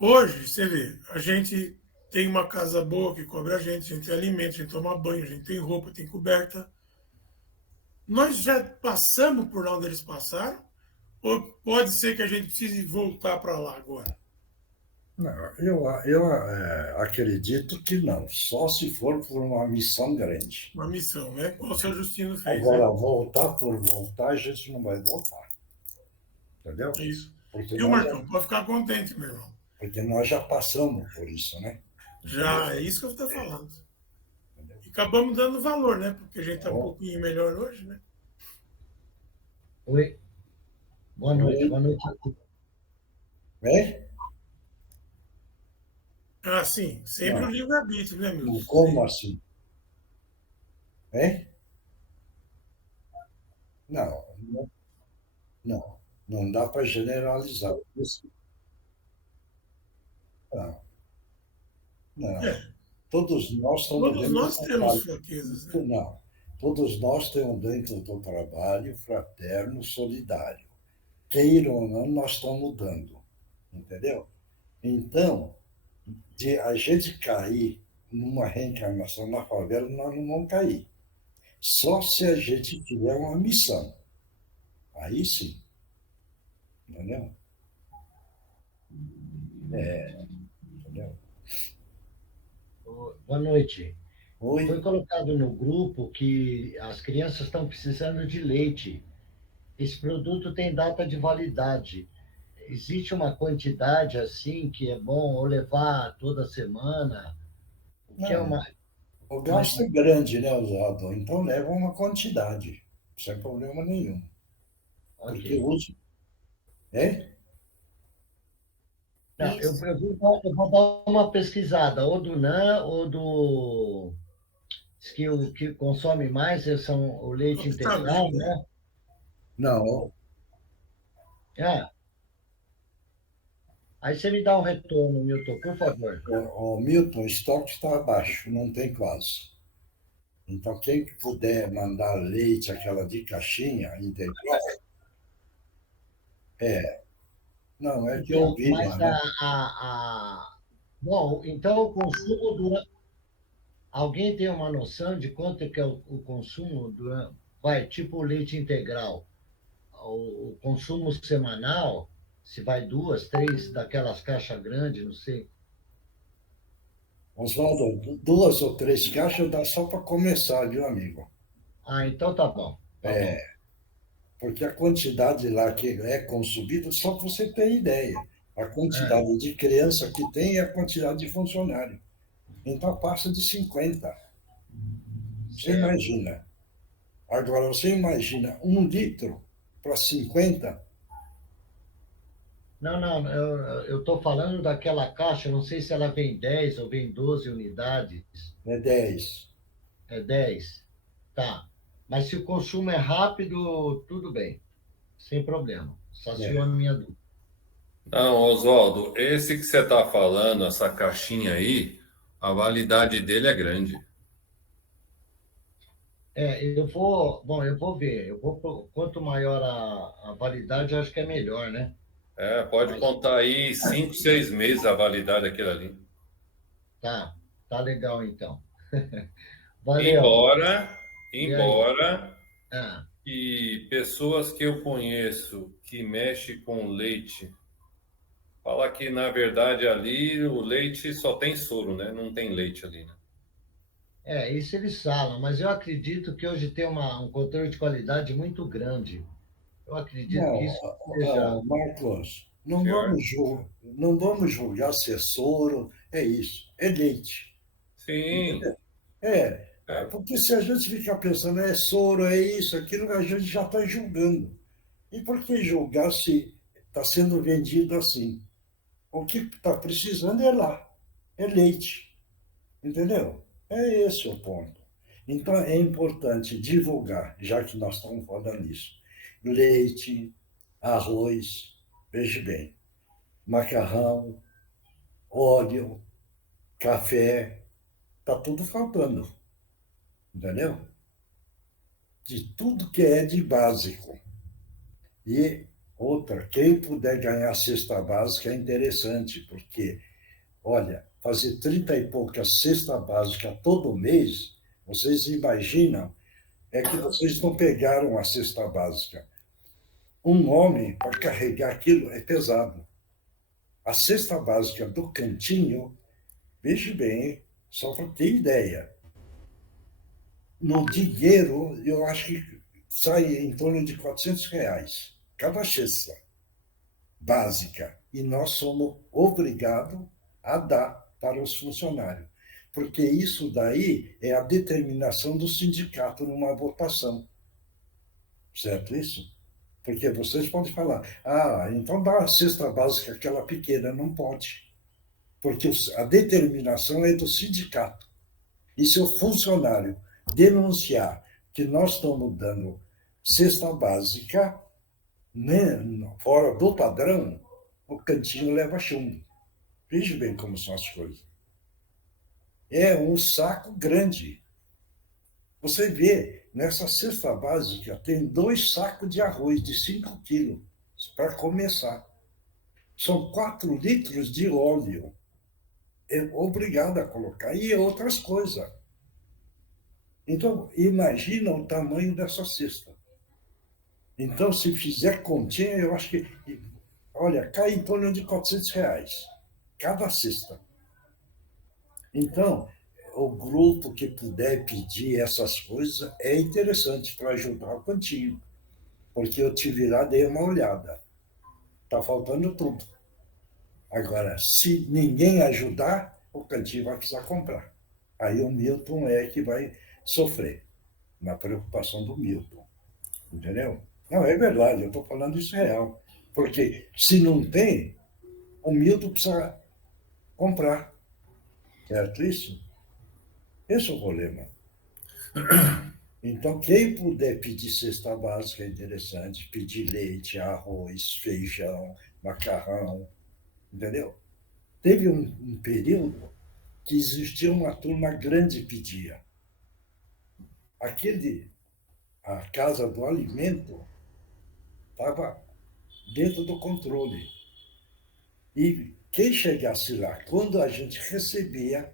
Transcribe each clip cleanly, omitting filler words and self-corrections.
Hoje, você vê, a gente tem uma casa boa que cobre a gente tem alimento, a gente toma banho, a gente tem roupa, tem coberta. Nós já passamos por onde eles passaram? Ou pode ser que a gente precise voltar para lá agora? Não, eu acredito que não, só se for por uma missão grande. Uma missão, né? Qual o seu Justino fez, né? Agora, voltar por voltar, a gente não vai voltar, É entendeu? isso. Porque Viu, nós já, Marcão? Pode ficar contente, meu irmão. porque nós já passamos por isso, né? Entendeu? Já, é isso que eu estou falando. Entendeu? E acabamos dando valor, né? Porque a gente está um Então, pouquinho melhor hoje, né? Oi, boa noite, oi, boa noite. é? Ah, sim, sempre o Não, livre-arbítrio, né, não, Milton? como assim? É? Não, não, não, não dá para generalizar. Não, não. É, Todos nós estamos todos dentro do nós temos trabalho. fraquezas, né? Não. Todos nós estamos dentro do trabalho fraterno, solidário. Queiram ou não, nós estamos mudando. Entendeu? Então, de a gente cair numa reencarnação na favela, nós não vamos cair. Só se a gente tiver uma missão. Aí sim. Entendeu? Entendeu? Boa noite. Foi Oi? colocado no grupo que as crianças estão precisando de leite. Esse produto tem data de validade. Existe uma quantidade assim que é bom ou levar toda semana? O que é Não. uma. O Como é gasto que. é grande, né, usado? Então leva uma quantidade, sem problema nenhum. Ok. Porque uso. É? Não, Isso. eu vou dar uma pesquisada, ou do NAN, ou do. Diz que o que consome mais são o leite Está bem, integral, né? né? Não, Ah, aí você me dá um retorno, Milton, por favor. o Milton, o estoque está abaixo, não tem quase. Então, quem puder mandar leite, aquela de caixinha integral, é. Não, é que eu Então, ouvi mas lá, né? bom, então o consumo durante. Alguém tem uma noção de quanto é que é o consumo durante. Vai, tipo o leite integral. O consumo semanal, se vai duas, três daquelas caixas grandes, não sei. Oswaldo, duas ou três caixas dá só para começar, viu, amigo? Ah, então tá bom, tá bom. Porque a quantidade lá que é consumida, só para você ter ideia, a É, quantidade de criança que tem é a quantidade de funcionário. Então passa de 50. Você certo. imagina. Agora, você imagina 1 litro para 50, Não, não, eu estou falando daquela caixa, não sei se ela vem 10 ou vem 12 unidades. é 10. É 10. Tá. Mas se o consumo é rápido, tudo bem, sem problema. Saciou a É. minha dúvida. Não, Oswaldo, esse que você está falando, essa caixinha aí, a validade dele é grande. Eu vou ver. Quanto maior a validade, acho que é melhor, né? É, pode Mas contar aí 5, 6 meses a validade daquilo ali. tá, tá legal então. Valeu. Embora, E aí? embora Ah, que pessoas que eu conheço que mexem com leite, fala que na verdade ali o leite só tem soro, né? Não tem leite ali, né? isso eles falam, mas eu acredito que hoje tem um controle de qualidade muito grande. Eu acredito que Não, isso seja. Marcos, Senhor? não vamos julgar se é soro, é isso, é leite. Sim, Entendeu? É, é, porque se a gente ficar pensando, é soro, é isso, aquilo, a gente já está julgando. E por que julgar se está sendo vendido assim? O que está precisando é lá, é leite, entendeu? É esse o ponto. Então é importante divulgar, já que nós estamos falando nisso. Leite, arroz, veja bem, macarrão, óleo, café, está tudo faltando, entendeu? De tudo que é de básico. E Outra, quem puder ganhar a cesta básica é interessante, porque, olha, fazer 30 e poucas cesta básica todo mês, vocês imaginam, é que vocês não pegaram a cesta básica. Um homem, para carregar aquilo, é pesado. A cesta básica do cantinho, veja bem, só para ter ideia, no dinheiro, eu acho que sai em torno de R$ 400 cada cesta básica. E nós somos obrigados a dar para os funcionários. Porque isso daí é a determinação do sindicato numa votação. Certo isso? Porque vocês podem falar, então dá a cesta básica, aquela pequena, não pode. Porque a determinação é do sindicato. E se o funcionário denunciar que nós estamos dando cesta básica, né, fora do padrão, o cantinho leva chumbo. Veja bem como são as coisas. É um saco grande. Você vê, nessa cesta básica, tem 2 sacos de arroz de 5 quilos, para começar. São 4 litros de óleo. É obrigado a colocar. E outras coisas. Então, imagina o tamanho dessa cesta. Então, se fizer continha, eu acho que, olha, cai em torno de R$ 400 cada cesta. Então, o grupo que puder pedir essas coisas é interessante para ajudar o cantinho, porque eu tive lá, dei uma olhada. Está faltando tudo. Agora, se ninguém ajudar, o cantinho vai precisar comprar. Aí o Milton é que vai sofrer, na preocupação do Milton. Entendeu? Não, é verdade, eu estou falando isso real. Porque se não tem, o Milton precisa comprar. Certo isso? Esse é o problema. Então, quem puder pedir cesta básica é interessante, pedir leite, arroz, feijão, macarrão, entendeu? Teve um período que existia uma turma grande que pedia. A Casa do Alimento estava dentro do controle. E quem chegasse lá, quando a gente recebia,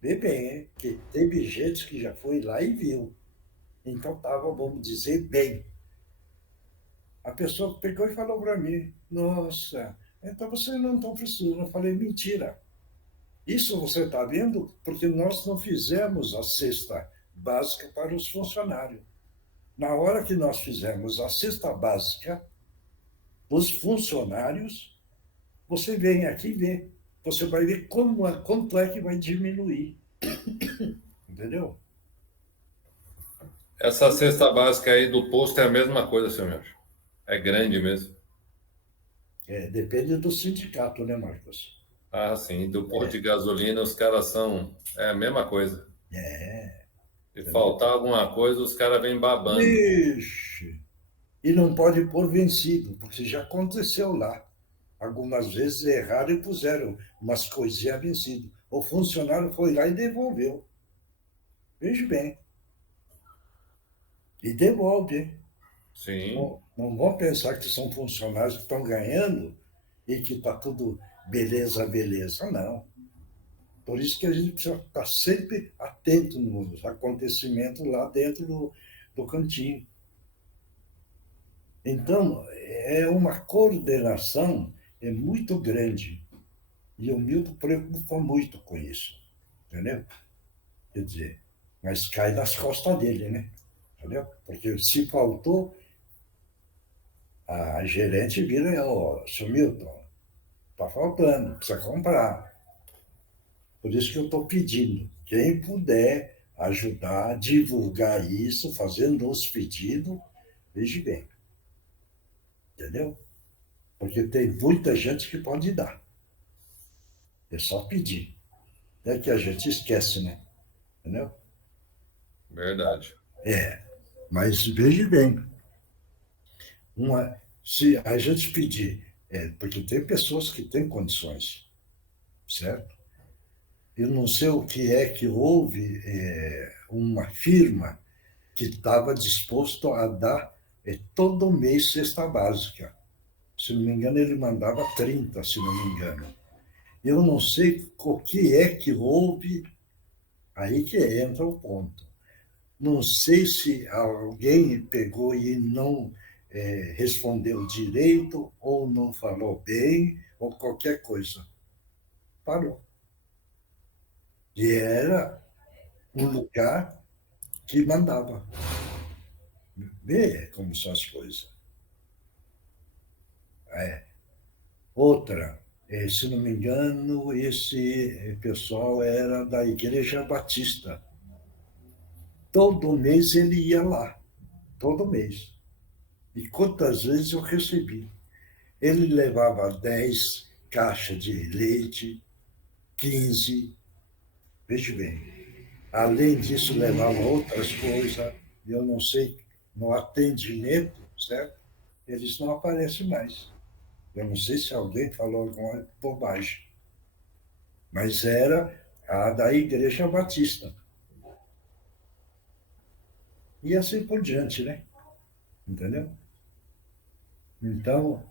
vê bem, que teve gente que já foi lá e viu. Então estava, vamos dizer, bem. A pessoa pegou e falou para mim, nossa, então você não está precisando. Eu falei, mentira. Isso você está vendo porque nós não fizemos a cesta básica para os funcionários. Na hora que nós fizemos a cesta básica, os funcionários, você vem aqui e vê. Você vai ver quanto é que vai diminuir. Entendeu? Essa cesta básica aí do posto é a mesma coisa, seu Melhor. É grande mesmo. Depende do sindicato, né, Marcos? Ah, sim. Do posto de gasolina, os caras são... É a mesma coisa. Se faltar alguma coisa, os caras vêm babando. Ixi. E não pode pôr vencido, porque já aconteceu lá. Algumas vezes erraram e puseram umas coisinhas vencidas. O funcionário foi lá e devolveu. Veja bem. E devolve, hein? Sim. Não vão pensar que são funcionários que estão ganhando e que está tudo beleza, beleza. Não. Por isso que a gente precisa estar sempre atento nos acontecimentos lá dentro do cantinho. Então, é uma coordenação muito grande. E o Milton preocupa muito com isso. Entendeu? Quer dizer, mas cai nas costas dele, né? Entendeu? Porque se faltou, a gerente vira, seu Milton, está faltando, precisa comprar. Por isso que eu estou pedindo, quem puder ajudar a divulgar isso, fazendo os pedidos, veja bem. Entendeu? Porque tem muita gente que pode dar. É só pedir. É que a gente esquece, né? Entendeu? Verdade. Mas veja bem. Se a gente pedir, porque tem pessoas que têm condições, certo? Eu não sei o que é que houve uma firma que estava disposto a dar todo mês cesta básica. Se não me engano, ele mandava 30, se não me engano. Eu não sei o que é que houve, aí que entra o ponto. Não sei se alguém pegou e não respondeu direito, ou não falou bem, ou qualquer coisa. Parou. E era um lugar que mandava. Vê como são as coisas. Outra, se não me engano, esse pessoal era da Igreja Batista. Todo mês ele ia lá, todo mês. E quantas vezes eu recebi? Ele levava 10 caixas de leite, 15, veja bem. Além disso, levava outras coisas, eu não sei, no atendimento, certo? Eles não aparecem mais. Eu não sei se alguém falou alguma bobagem, mas era a da Igreja Batista. E assim por diante, né? Entendeu? Então,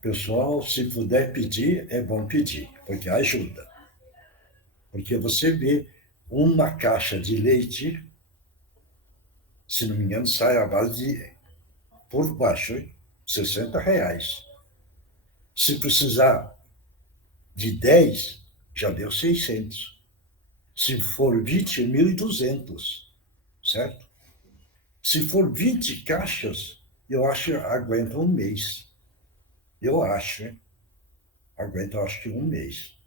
pessoal, se puder pedir, é bom pedir, porque ajuda. Porque você vê uma caixa de leite, se não me engano, sai a base de, por baixo, R$ 60. Se precisar de 10, já deu 600. Se for 20, 1.200, certo? Se for 20 caixas, eu acho que aguenta um mês. Eu acho, hein? Aguenta, acho que um mês.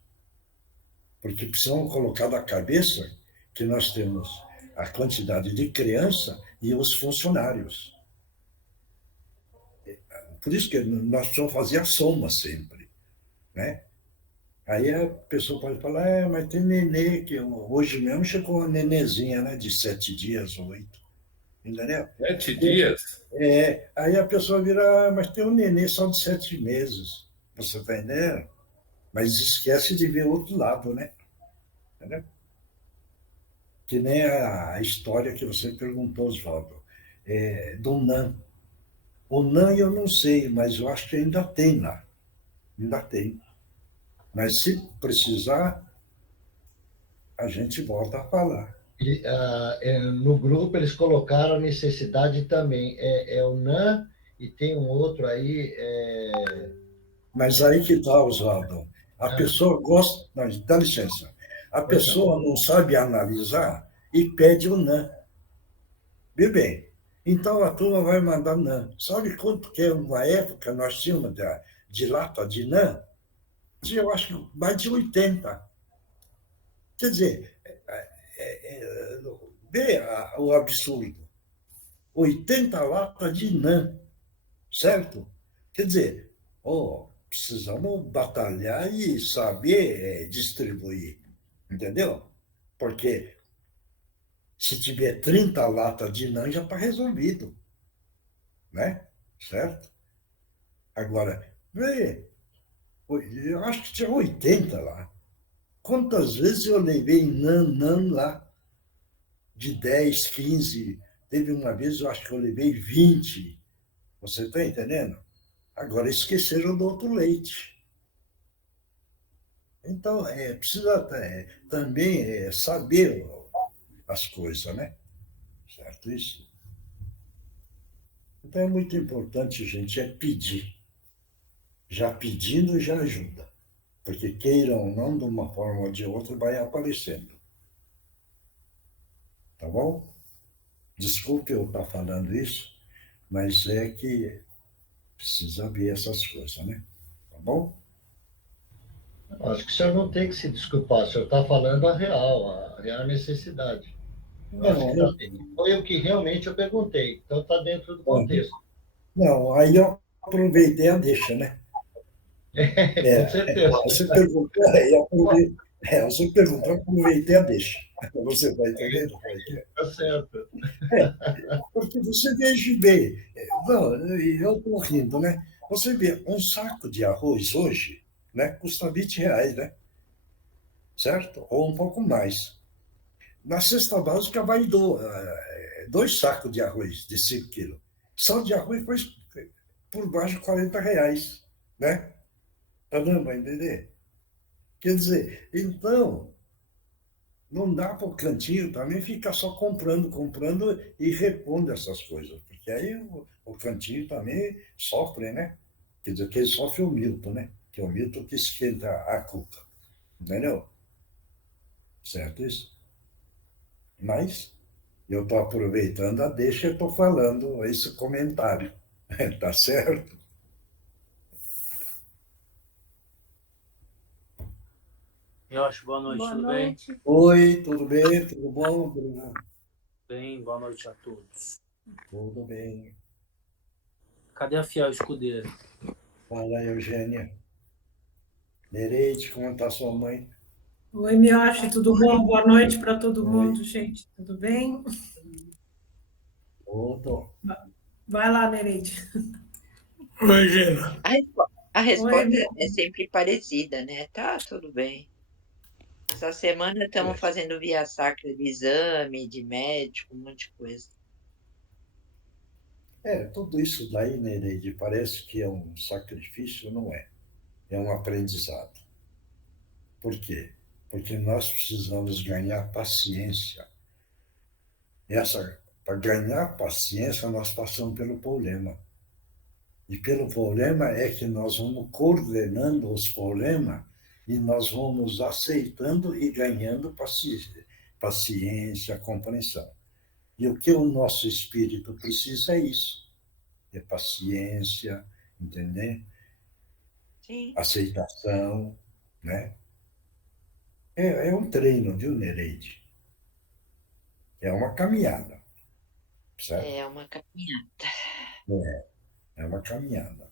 Porque precisam colocar na cabeça que nós temos a quantidade de criança e os funcionários. Por isso que nós precisamos fazer a soma sempre, né? Aí a pessoa pode falar, mas tem nenê, que hoje mesmo chegou uma nenezinha, né, de 7 dias, 8, entendeu? 7 dias? Aí a pessoa vira, mas tem um nenê só de 7 meses, você está entendendo? Mas esquece de ver o outro lado, né? Entendeu? Que nem a história que você perguntou, Oswaldo, do NAN. O NAN eu não sei, mas eu acho que ainda tem lá. Ainda tem. Mas se precisar, a gente volta a falar. E, no grupo eles colocaram a necessidade também. É o NAN e tem um outro aí. Mas aí que está, Oswaldo. A pessoa gosta. Não, dá licença. A pessoa não sabe analisar e pede o NAN. Vê bem. Então a turma vai mandar NAN. Sabe quanto que é uma época nós tínhamos de lata de NAN? Eu acho que mais de 80. Quer dizer, vê o absurdo. 80 latas de NAN, certo? Quer dizer, precisamos batalhar e saber distribuir, entendeu? Porque se tiver 30 latas de NAN, já está resolvido, né? Certo? Agora, vê, eu acho que tinha 80 lá. Quantas vezes eu levei NAN lá? De 10, 15. Teve uma vez, eu acho que eu levei 20. Você está entendendo? Agora esqueceram do outro leite. Então, precisa também saber as coisas, né? Certo? Isso. Então, é muito importante, gente, pedir. Já pedindo, já ajuda. Porque queiram ou não, de uma forma ou de outra, vai aparecendo. Tá bom? Desculpe eu estar falando isso, mas é que precisa ver essas coisas, né? Tá bom? Acho que o senhor não tem que se desculpar, o senhor está falando a real necessidade. Foi o que realmente eu perguntei, então está dentro do contexto. Não, aí eu aproveitei a deixa, né? Com certeza. Você perguntou, você perguntou, eu aproveitei a deixa. Você vai entendendo? Está certo. Porque você veja bem, eu estou rindo, né? Você vê, um saco de arroz hoje, né, custa R$ 20, né? Certo? Ou um pouco mais. Na cesta básica vai 2 sacos de arroz de 5 quilos. Só de arroz foi por baixo de R$ 40. né? Tá dando para entender? Quer dizer, então, não dá para o cantinho também ficar só comprando, comprando e repondo essas coisas, porque aí o cantinho também sofre, né? Quer dizer, quem sofre é o Milton, né? Que é o Milton que esquenta a cuca, entendeu? Certo isso? Mas eu estou aproveitando a deixa e estou falando esse comentário, tá certo? Eu acho boa noite, Boa tudo noite. Oi, tudo bem? Tudo bom, Bruno? bem? Boa noite a todos. Tudo bem. Cadê a fiel escudeira? Fala, Eugênia. Nereide, como está sua mãe? Oi, Mioche, tudo bom? Boa noite para todo Oi, mundo, gente. Tudo bem? tudo. Vai lá, Nereide. Oi, Gina. A Oi, resposta meu. é sempre parecida, né? Tá, tudo bem. Essa semana estamos fazendo via sacra de exame, de médico, um monte de coisa. Tudo isso daí, Nereide, parece que é um sacrifício, não é? É um aprendizado. Por quê? Porque nós precisamos ganhar paciência. Para ganhar paciência, nós passamos pelo problema. E pelo problema é que nós vamos coordenando os problemas e nós vamos aceitando e ganhando paciência, compreensão. E o que o nosso espírito precisa é isso, é paciência, entender? Sim, Aceitação, né? É um treino, viu, Nereide? É uma caminhada, certo? é uma caminhada. É uma caminhada.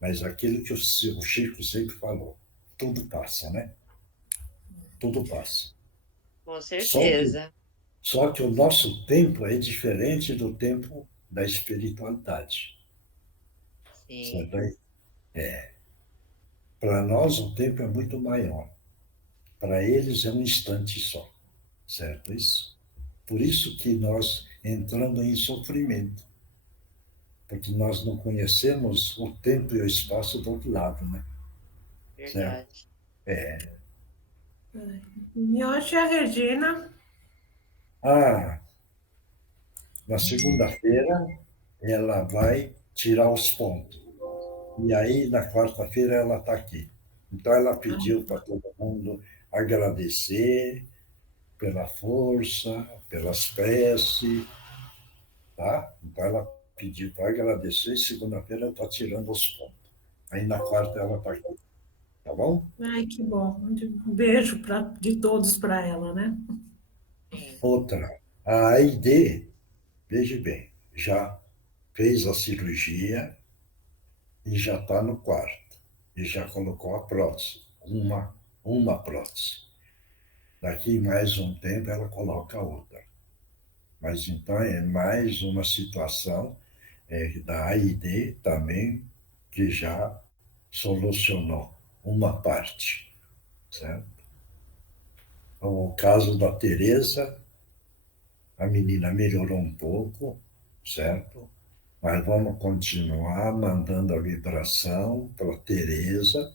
Mas aquilo que o Chico sempre falou, tudo passa, né? Tudo passa. Com Só que, certeza. só que o nosso tempo é diferente do tempo da espiritualidade, Sim, certo? Para nós, o tempo é muito maior. Para eles, é um instante só, certo? Isso. Por isso que nós entramos em sofrimento, porque nós não conhecemos o tempo e o espaço do outro lado, né? Certo? verdade. Mioche é a Regina. Ah, na segunda-feira, ela vai tirar os pontos. E aí, na quarta-feira, ela está aqui. Então, ela pediu para todo mundo agradecer pela força, pelas preces, tá? Então, ela pediu para agradecer e segunda-feira ela está tirando os pontos. Aí, na quarta, ela está aqui. Tá bom? Ai, que bom. Um beijo de todos para ela, né? Sim. Outra, a Aide, veja bem, já fez a cirurgia e já está no quarto. E já colocou a prótese, uma prótese. Daqui mais um tempo ela coloca outra. Mas então é mais uma situação da AID também que já solucionou uma parte, certo? O caso da Teresa, a menina melhorou um pouco, certo? Mas vamos continuar mandando a vibração para a Teresa,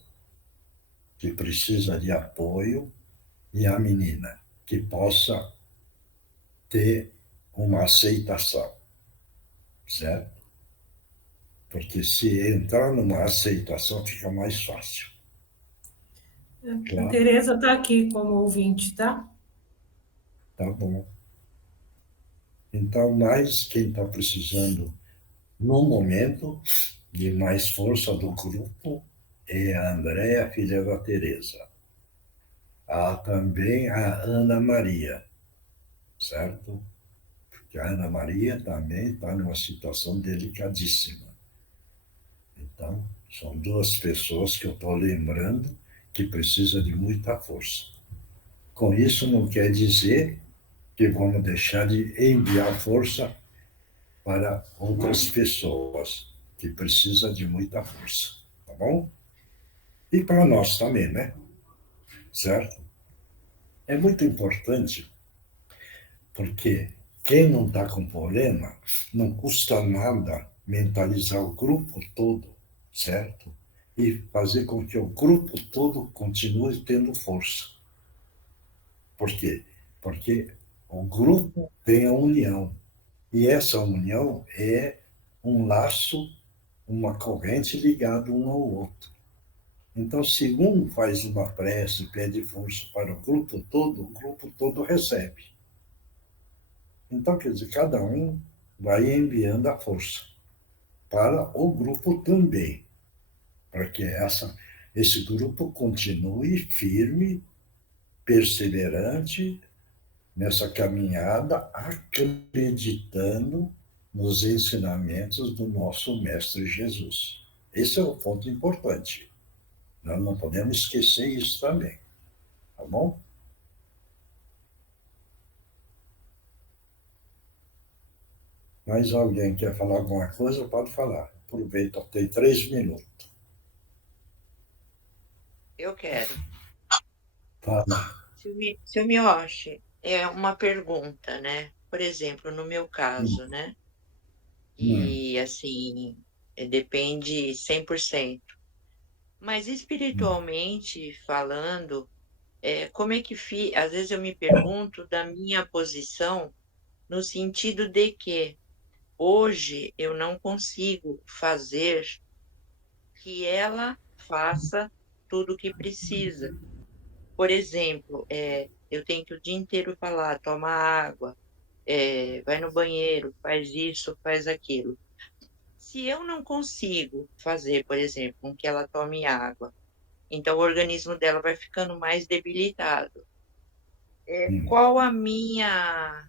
que precisa de apoio, e a menina, que possa ter uma aceitação, certo? Porque se entrar numa aceitação fica mais fácil. A Claro, Tereza está aqui como ouvinte, tá? tá bom. Então, mais quem está precisando, no momento, de mais força do grupo é a Andréa, filha da Tereza. Há também a Ana Maria, certo? Porque a Ana Maria também está numa situação delicadíssima. Então, são duas pessoas que eu estou lembrando que precisam de muita força. Com isso, não quer dizer que vamos deixar de enviar força para outras pessoas que precisam de muita força, tá bom? E para nós também, né? Certo? É muito importante, porque quem não está com problema, não custa nada mentalizar o grupo todo, certo? e fazer com que o grupo todo continue tendo força. Por quê? Porque o grupo tem a união. E essa união é um laço, uma corrente ligada um ao outro. Então, se um faz uma prece, pede força para o grupo todo recebe. Então, quer dizer, cada um vai enviando a força para o grupo também, para que esse grupo continue firme, perseverante nessa caminhada, acreditando nos ensinamentos do nosso Mestre Jesus. Esse é o ponto importante. Nós não podemos esquecer isso também, tá bom? Mais alguém quer falar alguma coisa? Pode falar. Aproveita, tem 3 minutos. Eu quero. Fala. Seu Miyoshi, é uma pergunta, né? Por exemplo, no meu caso, né? Hum, E assim, depende 100%. Mas hum, espiritualmente falando, como é que às vezes eu me pergunto da minha posição no sentido de que hoje eu não consigo fazer que ela faça tudo o que precisa. Por exemplo, eu tenho que o dia inteiro falar, toma água, vai no banheiro, faz isso, faz aquilo. Se eu não consigo fazer, por exemplo, com que ela tome água, então o organismo dela vai ficando mais debilitado. hum. Qual a minha,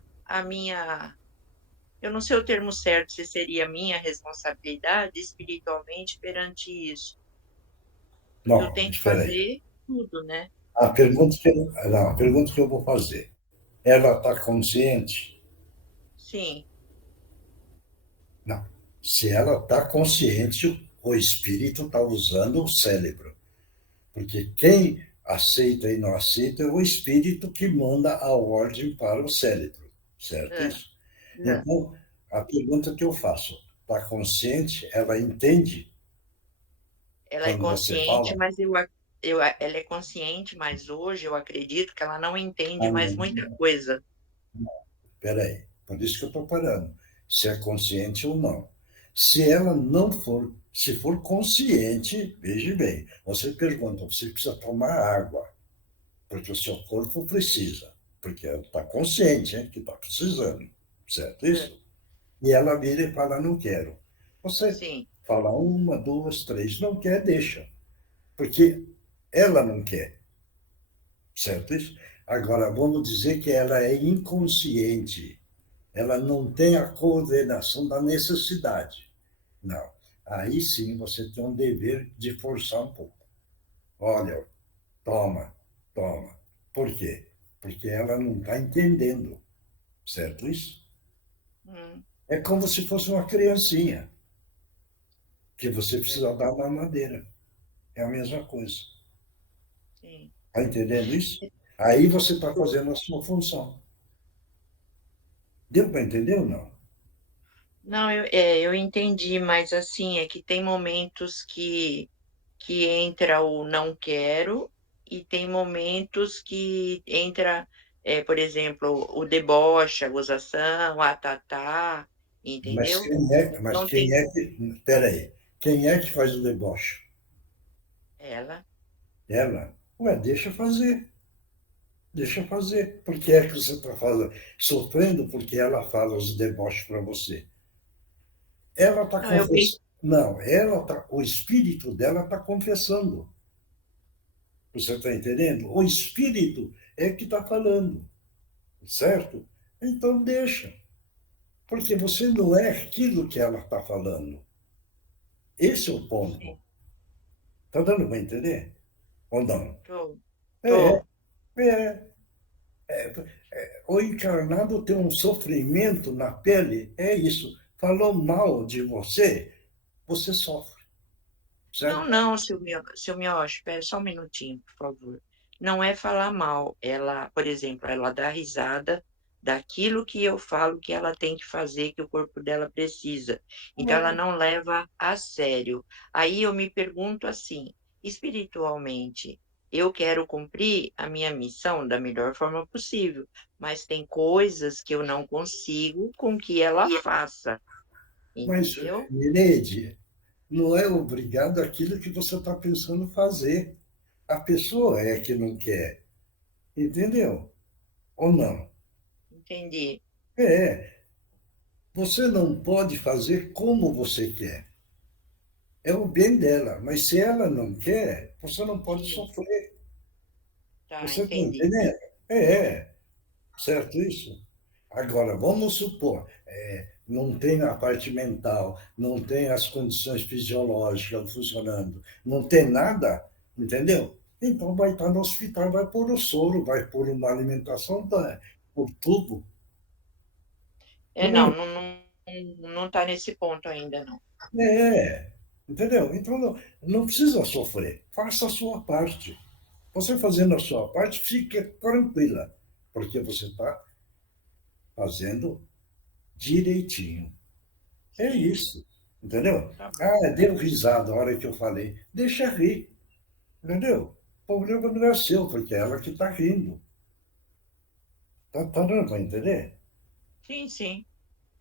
eu não sei o termo certo, se seria a minha responsabilidade espiritualmente perante isso, porque eu Não, tenho que espera aí. fazer tudo, né? A pergunta que eu vou fazer, ela está consciente? Sim, Não. Se ela está consciente, o espírito está usando o cérebro. Porque quem aceita e não aceita é o espírito que manda a ordem para o cérebro. Certo é, isso? é. Então, a pergunta que eu faço, está consciente? Ela entende Ela é quando você consciente, fala? mas ela é consciente, mas hoje eu acredito que ela não entende Ah, mais não, muita coisa. espera aí. Por isso que eu estou parando. Se é consciente ou não. Se ela não for, se for consciente, veja bem, você pergunta, você precisa tomar água, porque o seu corpo precisa, porque ela está consciente, hein, que está precisando, certo É, isso? E ela vira e fala, não quero. Você sim, fala uma, duas, três, não quer, deixa, porque ela não quer, certo isso? Agora, vamos dizer que ela é inconsciente, ela não tem a coordenação da necessidade. Não. Aí sim você tem um dever de forçar um pouco. Olha, toma, toma. Por quê? Porque ela não está entendendo, certo isso? hum, É como se fosse uma criancinha que você é, precisa dar uma madeira. É a mesma coisa. sim. Está entendendo isso? Aí você está fazendo a sua função. Deu para entender ou não? Não, eu entendi, mas assim, é que tem momentos que entra o não quero e tem momentos que entra, por exemplo, o deboche, a gozação, a tatá, entendeu? Mas Então quem tem é que. Espera aí. Quem é que faz o deboche? ela. Ela. Ué, deixa fazer. Deixa fazer. Por que é que você está sofrendo porque ela fala os deboches para você? Ela está Não, eu penso, confessando. Não, o espírito dela está confessando. Você está entendendo? O espírito é que está falando, certo? Então deixa, porque você não é aquilo que ela está falando. Esse é o ponto. sim, Está dando para entender? Ou não? tô, É, tô. é. O encarnado tem um sofrimento na pele, é isso. Falou mal de você, você sofre, Não, certo? não, seu Miocho, espera só um minutinho, por favor. Não é falar mal. Ela, por exemplo, ela dá risada daquilo que eu falo que ela tem que fazer, que o corpo dela precisa. Então, ela não leva a sério. Aí eu me pergunto assim, espiritualmente, eu quero cumprir a minha missão da melhor forma possível, mas tem coisas que eu não consigo com que ela faça, Mas, entendeu? Nereide, não é obrigado aquilo que você está pensando fazer. A pessoa é que não quer, entendeu? Ou não? Entendi. É, você não pode fazer como você quer. É o bem dela, mas se ela não quer, você não pode Sim, sofrer. tá, Você está entendi. entendendo? É, certo isso? Agora, vamos supor, não tem a parte mental, não tem as condições fisiológicas funcionando, não tem nada, entendeu? Então vai estar no hospital, vai pôr o soro, vai pôr uma alimentação por tubo. É, Não é? não tá nesse ponto ainda, não. É, entendeu? Então não precisa sofrer, faça a sua parte. Você fazendo a sua parte, fique tranquila, porque você está fazendo direitinho. É Sim, isso, entendeu? tá bom. Ah, deu risada a hora que eu falei. Deixa rir, entendeu? O problema não é seu, porque é ela que está rindo. Tá dando para entender? Sim, sim,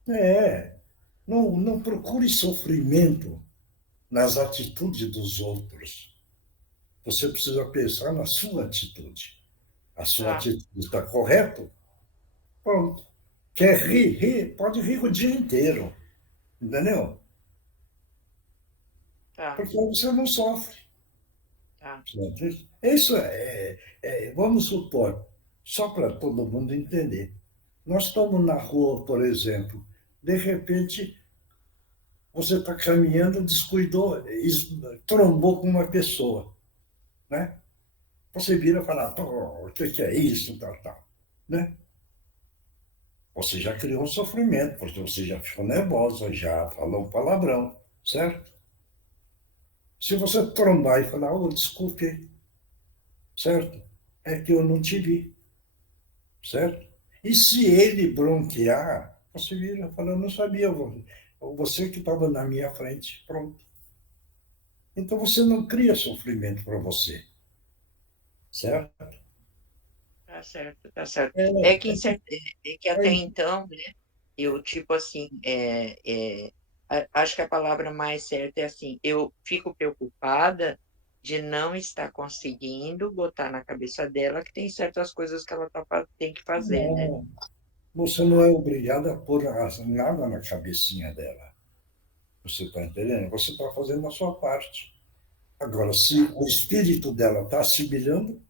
É, não procure sofrimento nas atitudes dos outros. Você precisa pensar na sua atitude. A sua tá, atitude está correta? Pronto. Quer rir? Rir? Pode rir o dia inteiro, entendeu? tá, Porque aí você não sofre. tá. Certo? Isso vamos supor, só para todo mundo entender. Nós estamos na rua, por exemplo, de repente você está caminhando, descuidou, trombou com uma pessoa, né? Você vira e fala, "Pô, o que é isso, tal, tal", né? Você já criou um sofrimento, porque você já ficou nervosa, já falou um palavrão, certo? Se você trombar e falar, oh, desculpe, certo? É que eu não te vi, certo? E se ele bronquear, você vira e fala, eu não sabia, você que estava na minha frente, pronto. Então você não cria sofrimento para você, certo? Tá certo, tá certo. É que, É, é que até então, né, eu, tipo assim, acho que a palavra mais certa é assim, eu fico preocupada de não estar conseguindo botar na cabeça dela que tem certas coisas que ela tem que fazer, né? não, você não é obrigado a pôr nada na cabecinha dela. Você está entendendo? Você está fazendo a sua parte. Agora, se Tá, o espírito dela está assimilando,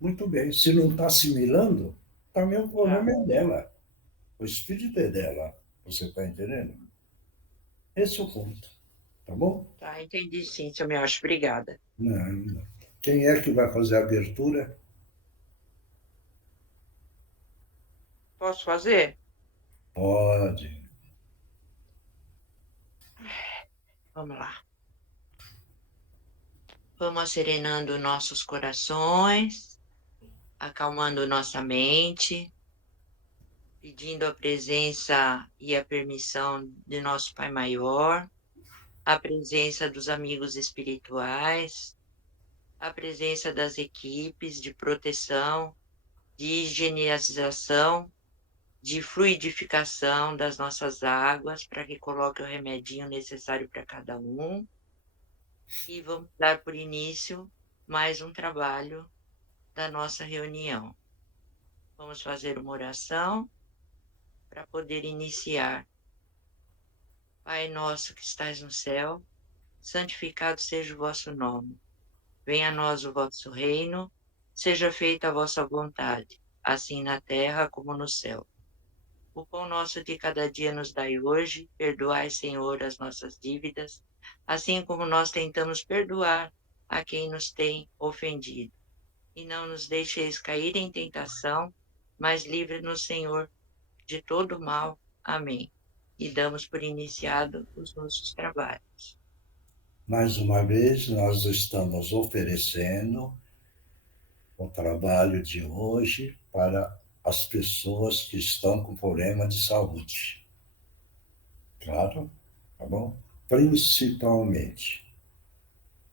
muito bem. Se não está assimilando, também o tá, problema é dela. O espírito é dela. Você está entendendo? Esse é o ponto. Tá bom? tá, entendi sim, seu Miocha, obrigada. Não, não. Quem é que vai fazer a abertura? Posso fazer? Pode. Vamos lá. Vamos serenando nossos corações, acalmando nossa mente, pedindo a presença e a permissão de nosso Pai Maior, a presença dos amigos espirituais, a presença das equipes de proteção, de higienização, de fluidificação das nossas águas, para que coloque o remedinho necessário para cada um. E vamos dar por início mais um trabalho da nossa reunião. Vamos fazer uma oração para poder iniciar. Pai nosso que estais no céu, santificado seja o vosso nome. Venha a nós o vosso reino, seja feita a vossa vontade, assim na terra como no céu. O pão nosso de cada dia nos dai hoje, perdoai, Senhor, as nossas dívidas, assim como nós tentamos perdoar a quem nos tem ofendido. E não nos deixeis cair em tentação, mas livre-nos, Senhor, de todo mal. Amém. E damos por iniciado os nossos trabalhos. Mais uma vez, nós estamos oferecendo o trabalho de hoje para as pessoas que estão com problema de saúde. Claro, tá bom? Principalmente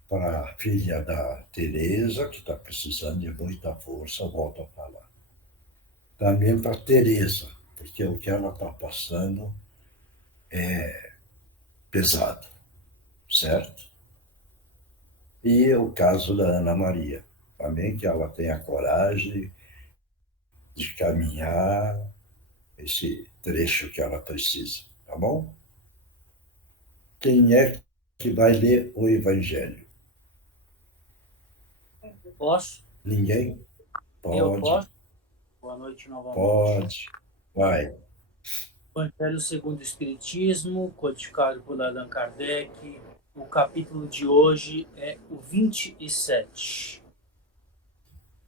para a filha da Tereza, que está precisando de muita força, volto a falar. Também para a Tereza, porque o que ela está passando é pesado, certo? E o caso da Ana Maria, também que ela tenha coragem de caminhar esse trecho que ela precisa, tá bom? Quem é que vai ler o Evangelho? Posso? Ninguém? Eu Pode, posso? Boa noite novamente. pode. Vai. Evangelho segundo o Espiritismo, codificado por Allan Kardec. O capítulo de hoje é o 27.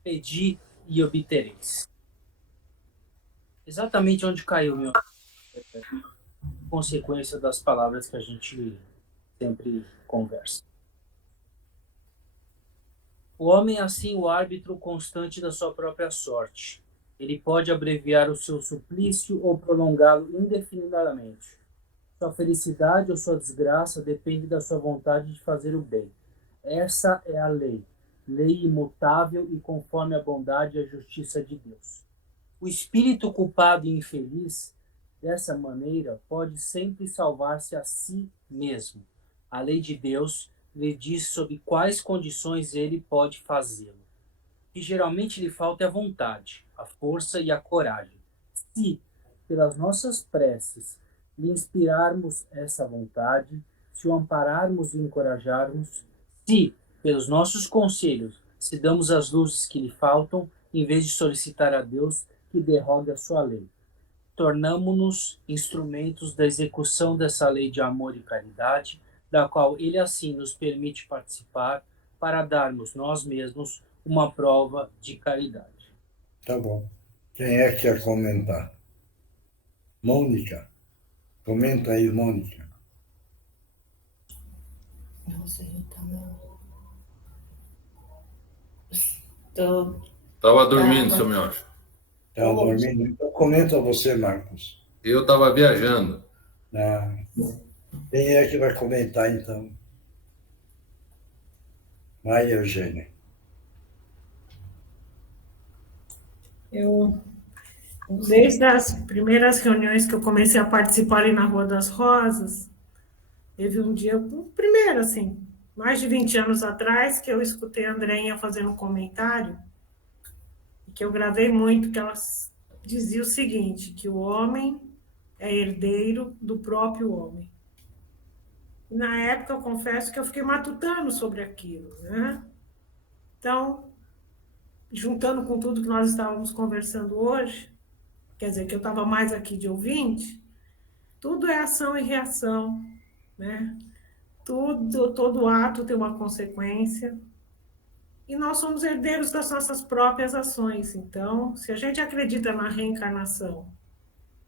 Pedi e obtereis. Exatamente onde caiu, meu. Consequência das palavras que a gente sempre conversa. O homem é assim o árbitro constante da sua própria sorte. Ele pode abreviar o seu suplício ou prolongá-lo indefinidamente. Sua felicidade ou sua desgraça depende da sua vontade de fazer o bem. Essa é a lei, lei imutável e conforme a bondade e a justiça de Deus. O espírito culpado e infeliz, dessa maneira, pode sempre salvar-se a si mesmo. A lei de Deus lhe diz sob quais condições ele pode fazê-lo. O que geralmente lhe falta é a vontade, a força e a coragem. Se, pelas nossas preces, lhe inspirarmos essa vontade, se o ampararmos e encorajarmos, se, pelos nossos conselhos, se damos as luzes que lhe faltam, em vez de solicitar a Deus que derrogue a sua lei, tornamo-nos instrumentos da execução dessa lei de amor e caridade, da qual ele assim nos permite participar, para darmos nós mesmos uma prova de caridade. Tá bom. Quem é que quer comentar? Mônica. Comenta aí, Mônica. Estava dormindo, seu Miocha. Tá dormindo? Então comenta você, Marcos. Eu estava viajando. Ah, quem é que vai comentar, então? Vai, Eugênia. Desde as primeiras reuniões que eu comecei a participar ali na Rua das Rosas, teve um dia, primeiro assim, mais de 20 anos atrás, que eu escutei a Andreinha fazendo um comentário, que eu gravei muito, que ela dizia o seguinte, que o homem é herdeiro do próprio homem. E na época, eu confesso que eu fiquei matutando sobre aquilo, né? Então, juntando com tudo que nós estávamos conversando hoje, quer dizer, que eu estava mais aqui de ouvinte, tudo é ação e reação, né? Todo ato tem uma consequência, e nós somos herdeiros das nossas próprias ações. Então, se a gente acredita na reencarnação,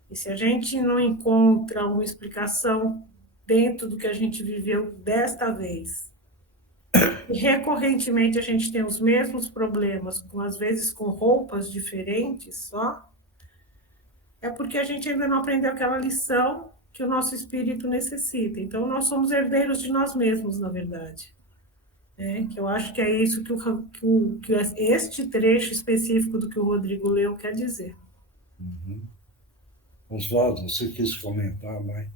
e se a gente não encontra uma explicação dentro do que a gente viveu desta vez, e recorrentemente a gente tem os mesmos problemas, às vezes com roupas diferentes só, é porque a gente ainda não aprendeu aquela lição que o nosso espírito necessita. Então, nós somos herdeiros de nós mesmos, na verdade. Que eu acho que é isso que este trecho específico do que o Rodrigo leu quer dizer. Oswaldo, você quis comentar, mãe?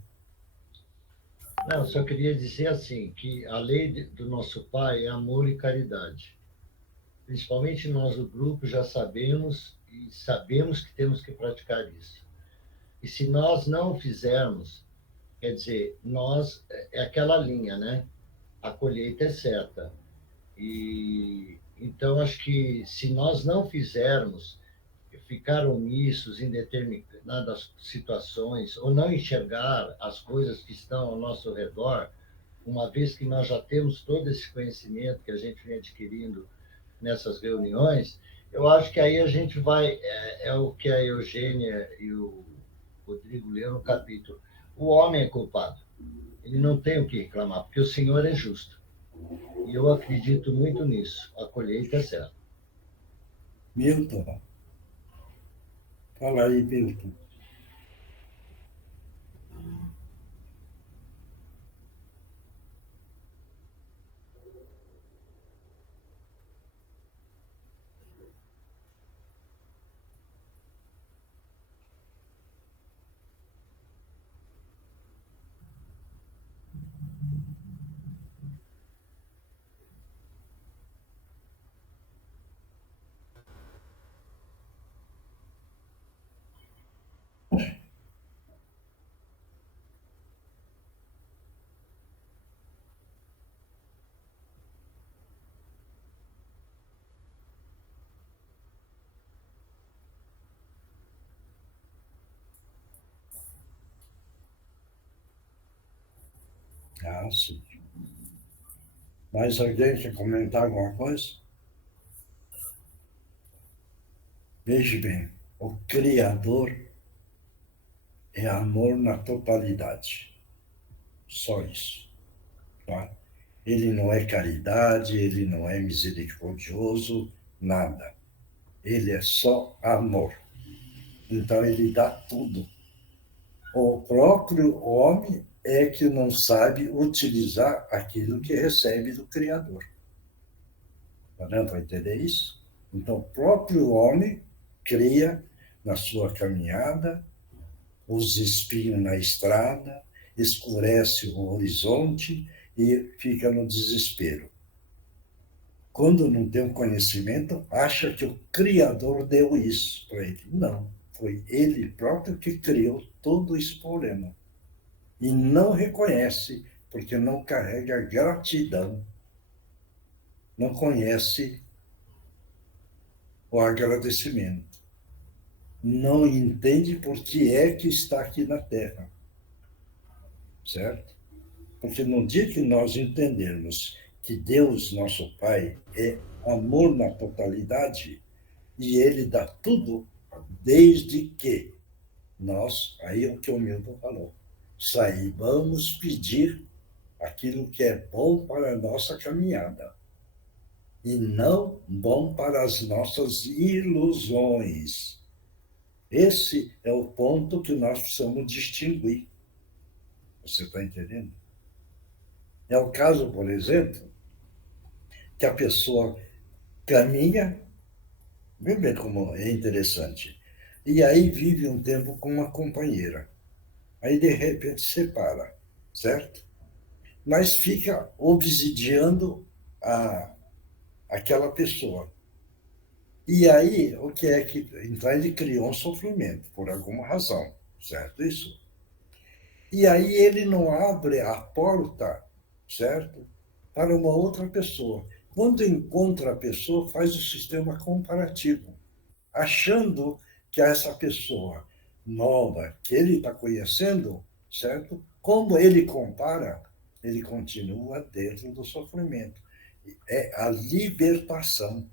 Não, só queria dizer assim, que a lei do nosso Pai é amor e caridade. Principalmente nós do grupo já sabemos e sabemos que temos que praticar isso. E se nós não fizermos, quer dizer, nós, é aquela linha, né? A colheita é certa. E então acho que se nós não fizermos, ficar omissos em determinadas situações ou não enxergar as coisas que estão ao nosso redor, uma vez que nós já temos todo esse conhecimento que a gente vem adquirindo nessas reuniões, eu acho que aí a gente vai, é o que a Eugênia e o Rodrigo leram no capítulo. O homem é culpado. Ele não tem o que reclamar, porque o Senhor é justo. E eu acredito muito nisso. A colheita é certa. Milton. Fala aí, Milton. Ah, sim. Mais alguém quer comentar alguma coisa? Veja bem, o Criador é amor na totalidade. Só isso. Tá? Ele não é caridade, ele não é misericordioso, nada. Ele é só amor. Então ele dá tudo. O próprio homem é que não sabe utilizar aquilo que recebe do Criador. Está dando para entender isso? Então, o próprio homem cria na sua caminhada os espinhos na estrada, escurece o horizonte e fica no desespero. Quando não tem um conhecimento, acha que o Criador deu isso para ele. Não, foi ele próprio que criou todo esse problema. E não reconhece, porque não carrega gratidão. Não conhece o agradecimento. Não entende por que é que está aqui na Terra. Certo? Porque no dia que nós entendermos que Deus, nosso Pai, é amor na totalidade, e Ele dá tudo, desde que nós, aí é o que o Milton falou, saibamos pedir aquilo que é bom para a nossa caminhada, e não bom para as nossas ilusões. Esse é o ponto que nós precisamos distinguir. Você está entendendo? É o caso, por exemplo, que a pessoa caminha, vê como é interessante, e aí vive um tempo com uma companheira. Aí, de repente, separa, certo? Mas fica obsidiando aquela pessoa. E aí, o que é que... Então, ele criou um sofrimento, por alguma razão, certo? Isso. E aí ele não abre a porta, certo? Para uma outra pessoa. Quando encontra a pessoa, faz o sistema comparativo, achando que essa pessoa nova que ele está conhecendo, certo? Como ele compara, ele continua dentro do sofrimento. É a libertação.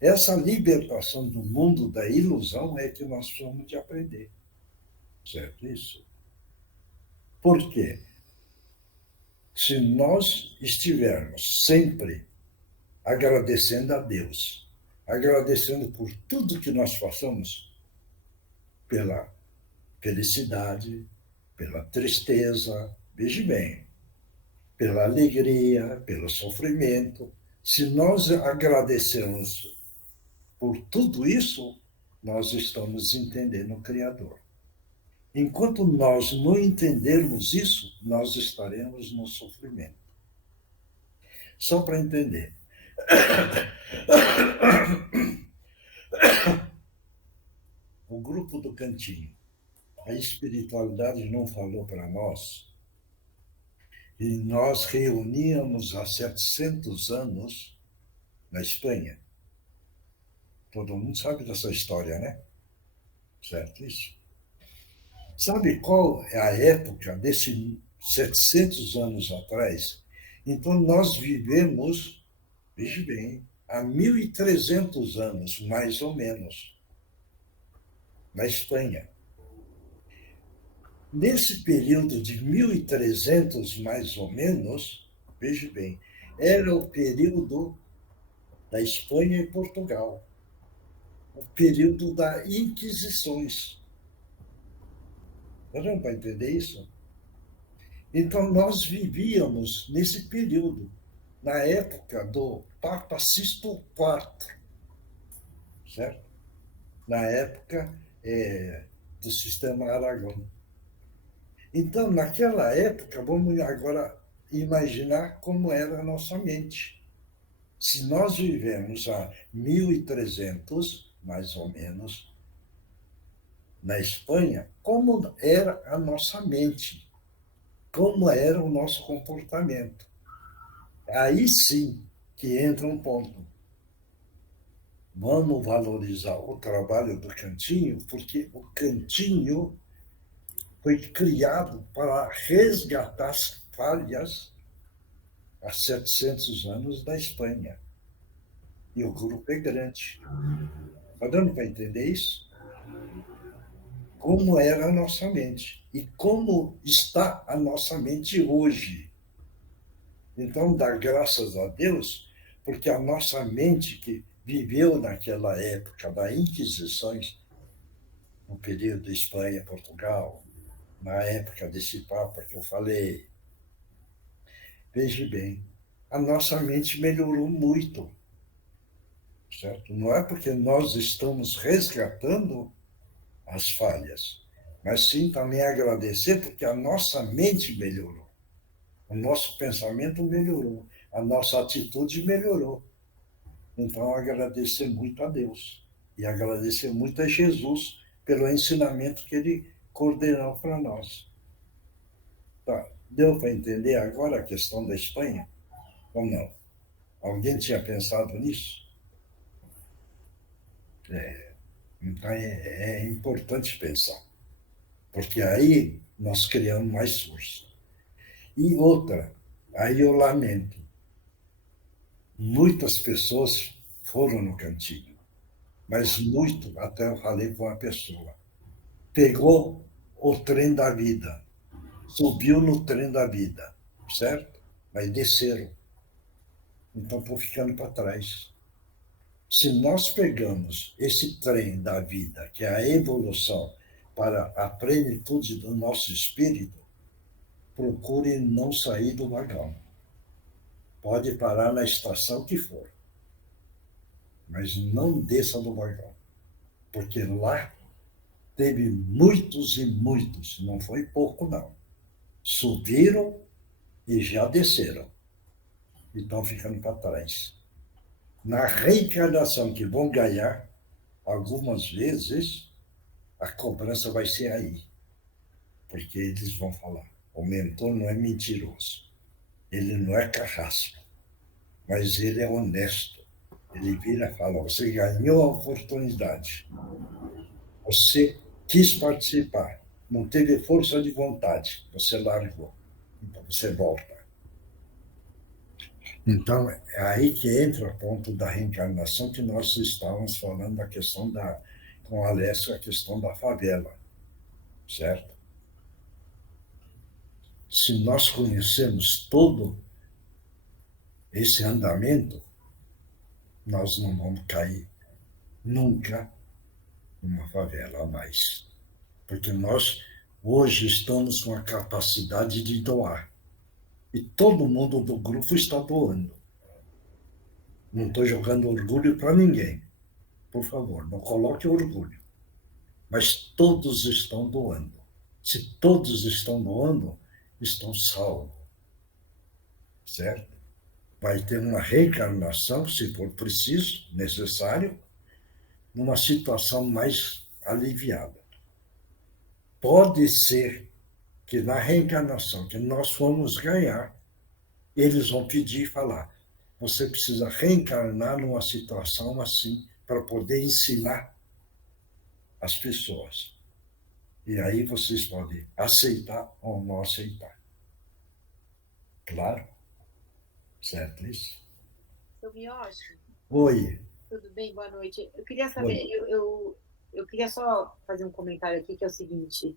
Essa libertação do mundo da ilusão é que nós precisamos de aprender. Certo isso? Por quê? Se nós estivermos sempre agradecendo a Deus, agradecendo por tudo que nós façamos, pela felicidade, pela tristeza, veja bem, pela alegria, pelo sofrimento, se nós agradecemos por tudo isso, nós estamos entendendo o Criador. Enquanto nós não entendermos isso, nós estaremos no sofrimento. Só para entender. O grupo do Cantinho. A espiritualidade não falou para nós. E nós reuníamos há 700 anos na Espanha. Todo mundo sabe dessa história, né? Certo isso? Sabe qual é a época desses 700 anos atrás? Então, nós vivemos, veja bem, há 1.300 anos, mais ou menos, na Espanha. Nesse período de 1.300, mais ou menos, veja bem, era o período da Espanha e Portugal. o período das Inquisições. Não para entender isso? Então, nós vivíamos nesse período, na época do Papa Sisto IV, certo? Na época do sistema Aragão. Então, naquela época, vamos agora imaginar como era a nossa mente. Se nós vivemos há 1300, mais ou menos, na Espanha, como era a nossa mente, como era o nosso comportamento. Aí sim que entra um ponto. Vamos valorizar o trabalho do Cantinho, porque o Cantinho foi criado para resgatar as falhas há 700 anos da Espanha. E o grupo é grande. Está dando para entender isso? Como era a nossa mente e como está a nossa mente hoje. Então, dá graças a Deus, porque a nossa mente que viveu naquela época das Inquisições, no período de Espanha, Portugal, na época desse Papa que eu falei, veja bem, a nossa mente melhorou muito, certo? Não é porque nós estamos resgatando as falhas, mas sim também agradecer porque a nossa mente melhorou, o nosso pensamento melhorou, a nossa atitude melhorou. Então, agradecer muito a Deus e agradecer muito a Jesus pelo ensinamento que ele coordenou para nós. Tá. Deu para entender agora a questão da Espanha? Ou não? Alguém tinha pensado nisso? Então, é importante pensar, porque aí nós criamos mais força. E outra, aí eu lamento, muitas pessoas foram no Cantinho, mas muito, até eu falei com uma pessoa, pegou o trem da vida, subiu no trem da vida, certo? Mas desceram. Então, estão ficando para trás. Se nós pegamos esse trem da vida, que é a evolução, para a plenitude do nosso espírito, procure não sair do vagão. Pode parar na estação que for, mas não desça do vagão, porque lá teve muitos e muitos, não foi pouco não, subiram e já desceram, e estão ficando para trás. Na reencarnação que vão ganhar, algumas vezes, a cobrança vai ser aí, porque eles vão falar, o mentor não é mentiroso, ele não é carrasco, mas ele é honesto. Ele vira e fala, você ganhou a oportunidade, você quis participar, não teve força de vontade, você largou, então você volta. Então, é aí que entra o ponto da reencarnação, que nós estávamos falando da questão com a Alessio, a questão da favela, certo? Se nós conhecemos todo esse andamento, nós não vamos cair nunca numa favela a mais. Porque nós hoje estamos com a capacidade de doar. E todo mundo do grupo está doando. Não estou jogando orgulho para ninguém. Por favor, não coloque orgulho. Mas todos estão doando. Se todos estão doando, estão salvos. Certo? Vai ter uma reencarnação, se for preciso, necessário, numa situação mais aliviada. Pode ser que na reencarnação que nós formos ganhar, eles vão pedir e falar, você precisa reencarnar numa situação assim para poder ensinar as pessoas. E aí vocês podem aceitar ou não aceitar. Claro? Certo isso? Seu Miyoshi, Oi. tudo bem? Boa noite. Eu queria saber, eu queria só fazer um comentário aqui, que é o seguinte,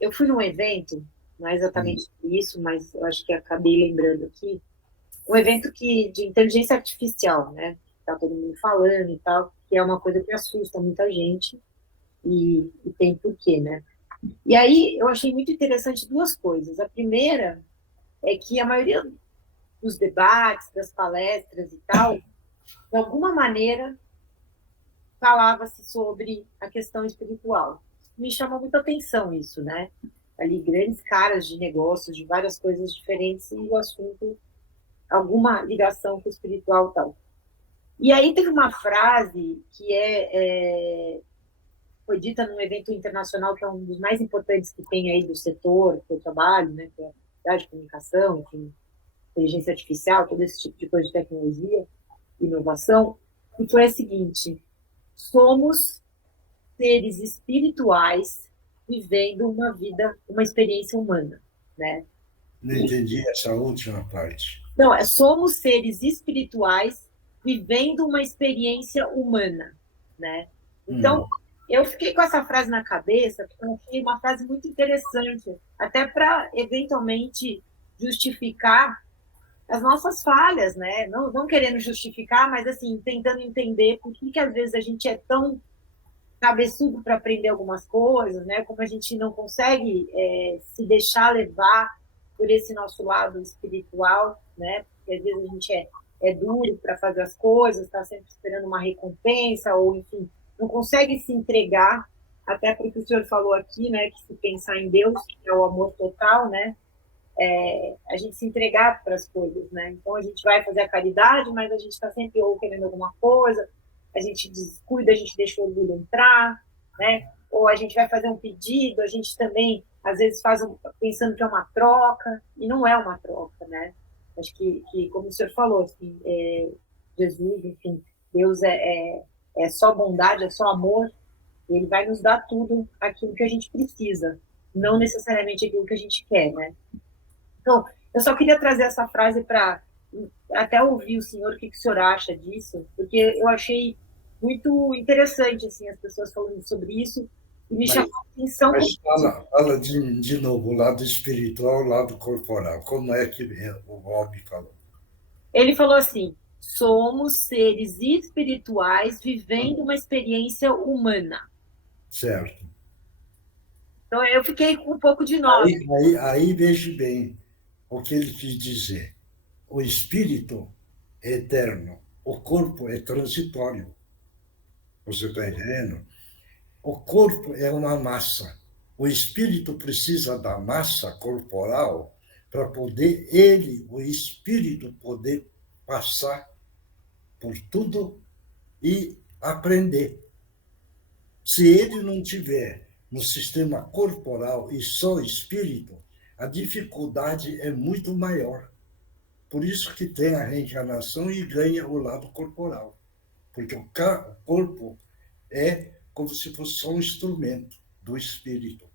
eu fui num evento, não é exatamente isso, mas eu acho que acabei lembrando aqui, um evento de inteligência artificial, né? está todo mundo falando e tal, que é uma coisa que assusta muita gente e tem porquê, né? E aí eu achei muito interessante duas coisas. A primeira é que a maioria dos debates, das palestras e tal, de alguma maneira falava-se sobre a questão espiritual. Me chamou muita atenção isso, né? Ali, grandes caras de negócios, de várias coisas diferentes, e o assunto, alguma ligação com o espiritual e tal. E aí teve uma frase que foi dita num evento internacional, que é um dos mais importantes que tem aí do setor que eu trabalho, né? Que é a de comunicação, enfim, inteligência artificial, todo esse tipo de coisa de tecnologia, inovação, e foi a seguinte: somos seres espirituais vivendo uma vida, uma experiência humana, né? Não entendi essa última parte. Não, somos seres espirituais vivendo uma experiência humana, né? Então, eu fiquei com essa frase na cabeça, porque eu achei uma frase muito interessante, até para, eventualmente, justificar as nossas falhas, né? Não querendo justificar, mas, assim, tentando entender por que às vezes a gente é tão cabeçudo para aprender algumas coisas, né? Como a gente não consegue se deixar levar por esse nosso lado espiritual, né? Porque às vezes a gente é duro para fazer as coisas, está sempre esperando uma recompensa, ou, enfim, não consegue se entregar, até porque o senhor falou aqui, né? Que se pensar em Deus, que é o amor total, né? A gente se entregar para as coisas, né? Então a gente vai fazer a caridade, mas a gente está sempre ou querendo alguma coisa, a gente descuida, a gente deixa o orgulho entrar, né? Ou a gente vai fazer um pedido, a gente também, às vezes, pensando que é uma troca, e não é uma troca, né? Acho que como o senhor falou, assim, Jesus, enfim, Deus é só bondade, é só amor, e Ele vai nos dar tudo aquilo que a gente precisa, não necessariamente aquilo que a gente quer, né? Então, eu só queria trazer essa frase para até ouvir o senhor, o que o senhor acha disso, porque eu achei muito interessante, assim, as pessoas falando sobre isso, e me chamou a atenção. Mas fala de novo, o lado espiritual, o lado corporal. Como é que o Bob falou? Ele falou assim: somos seres espirituais vivendo uma experiência humana. Certo. Então, eu fiquei com um pouco de nós. Aí veja bem o que ele quis dizer. O espírito é eterno, o corpo é transitório. Você está entendendo? O corpo é uma massa. O espírito precisa da massa corporal para poder o espírito, poder passar por tudo e aprender. Se ele não tiver no sistema corporal e só espírito, a dificuldade é muito maior. Por isso que tem a reencarnação e ganha o lado corporal. Porque o corpo é como se fosse só um instrumento do espírito.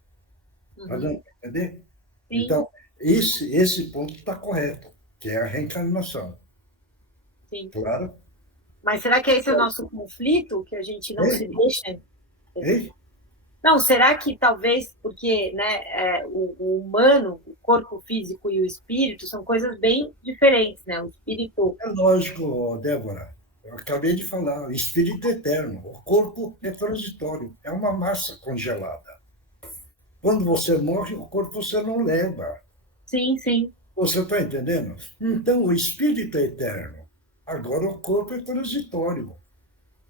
Tá dando para entender? Sim. Então, esse ponto está correto, que é a reencarnação. Sim. Claro? Mas será que esse é o nosso conflito, que a gente não se deixa? Ei? Não, será que talvez, porque, né, o humano, o corpo físico e o espírito são coisas bem diferentes, né? O espírito... É lógico, Débora. Eu acabei de falar, o espírito é eterno, o corpo é transitório, é uma massa congelada. Quando você morre, o corpo você não leva. Sim, sim. Você está entendendo? Então, o espírito é eterno. Agora, o corpo é transitório.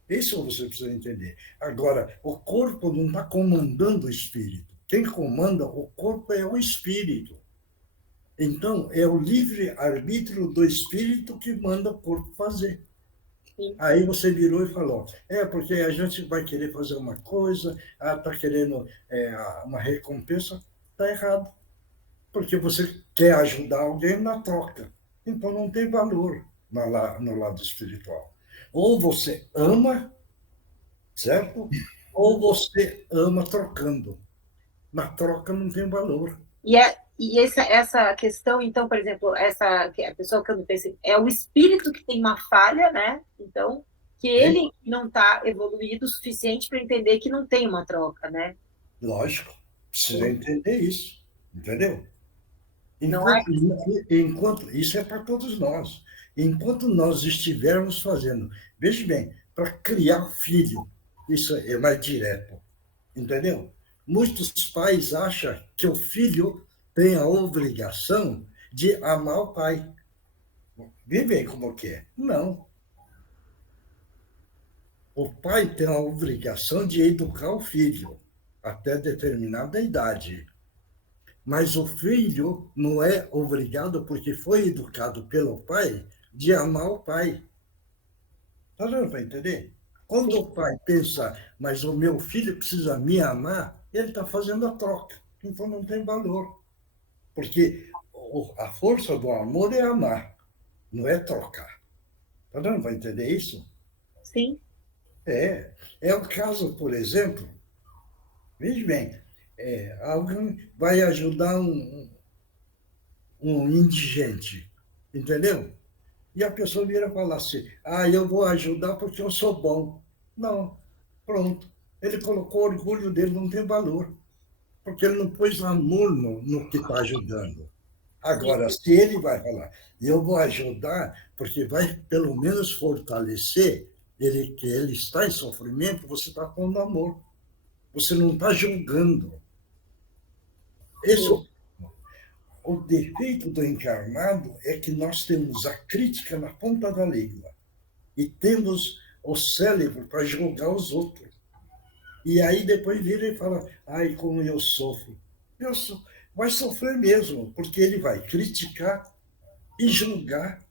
Isso você precisa entender. Agora, o corpo não está comandando o espírito. Quem comanda o corpo é o espírito. Então, é o livre-arbítrio do espírito que manda o corpo fazer. Sim. Aí você virou e falou, porque a gente vai querer fazer uma coisa, está querendo uma recompensa, está errado. Porque você quer ajudar alguém na troca. Então não tem valor no lado espiritual. Ou você ama, certo? Ou você ama trocando. Na troca não tem valor. E essa questão, então, por exemplo, que a pessoa que eu não pensei, é o espírito que tem uma falha, né? Então, que ele não está evoluído o suficiente para entender que não tem uma troca, né? Lógico, precisa entender isso, entendeu? Não é? Enquanto isso é para todos nós. Enquanto nós estivermos fazendo Veja bem, para criar filho, isso é mais direto, entendeu? Muitos pais acham que o filho tem a obrigação de amar o pai. Vê bem como que é. Não. O pai tem a obrigação de educar o filho até determinada idade. Mas o filho não é obrigado, porque foi educado pelo pai, de amar o pai. Está dando para entender? Quando o pai pensa, mas o meu filho precisa me amar, ele está fazendo a troca. Então não tem valor. Porque a força do amor é amar, não é trocar. Está dando para entender isso? Sim. É o caso, por exemplo, veja bem, alguém vai ajudar um indigente, entendeu? E a pessoa vira e fala assim, eu vou ajudar porque eu sou bom. Não, pronto. Ele colocou o orgulho dele, não tem valor, porque ele não pôs amor no que está ajudando. Agora, se ele vai falar, eu vou ajudar, porque vai pelo menos fortalecer ele, que ele está em sofrimento, você está pondo amor. Você não está julgando. Esse é o defeito do encarnado, é que nós temos a crítica na ponta da língua e temos o cérebro para julgar os outros. E aí depois vira e fala, como eu sofro. Vai sofrer mesmo, porque ele vai criticar e julgar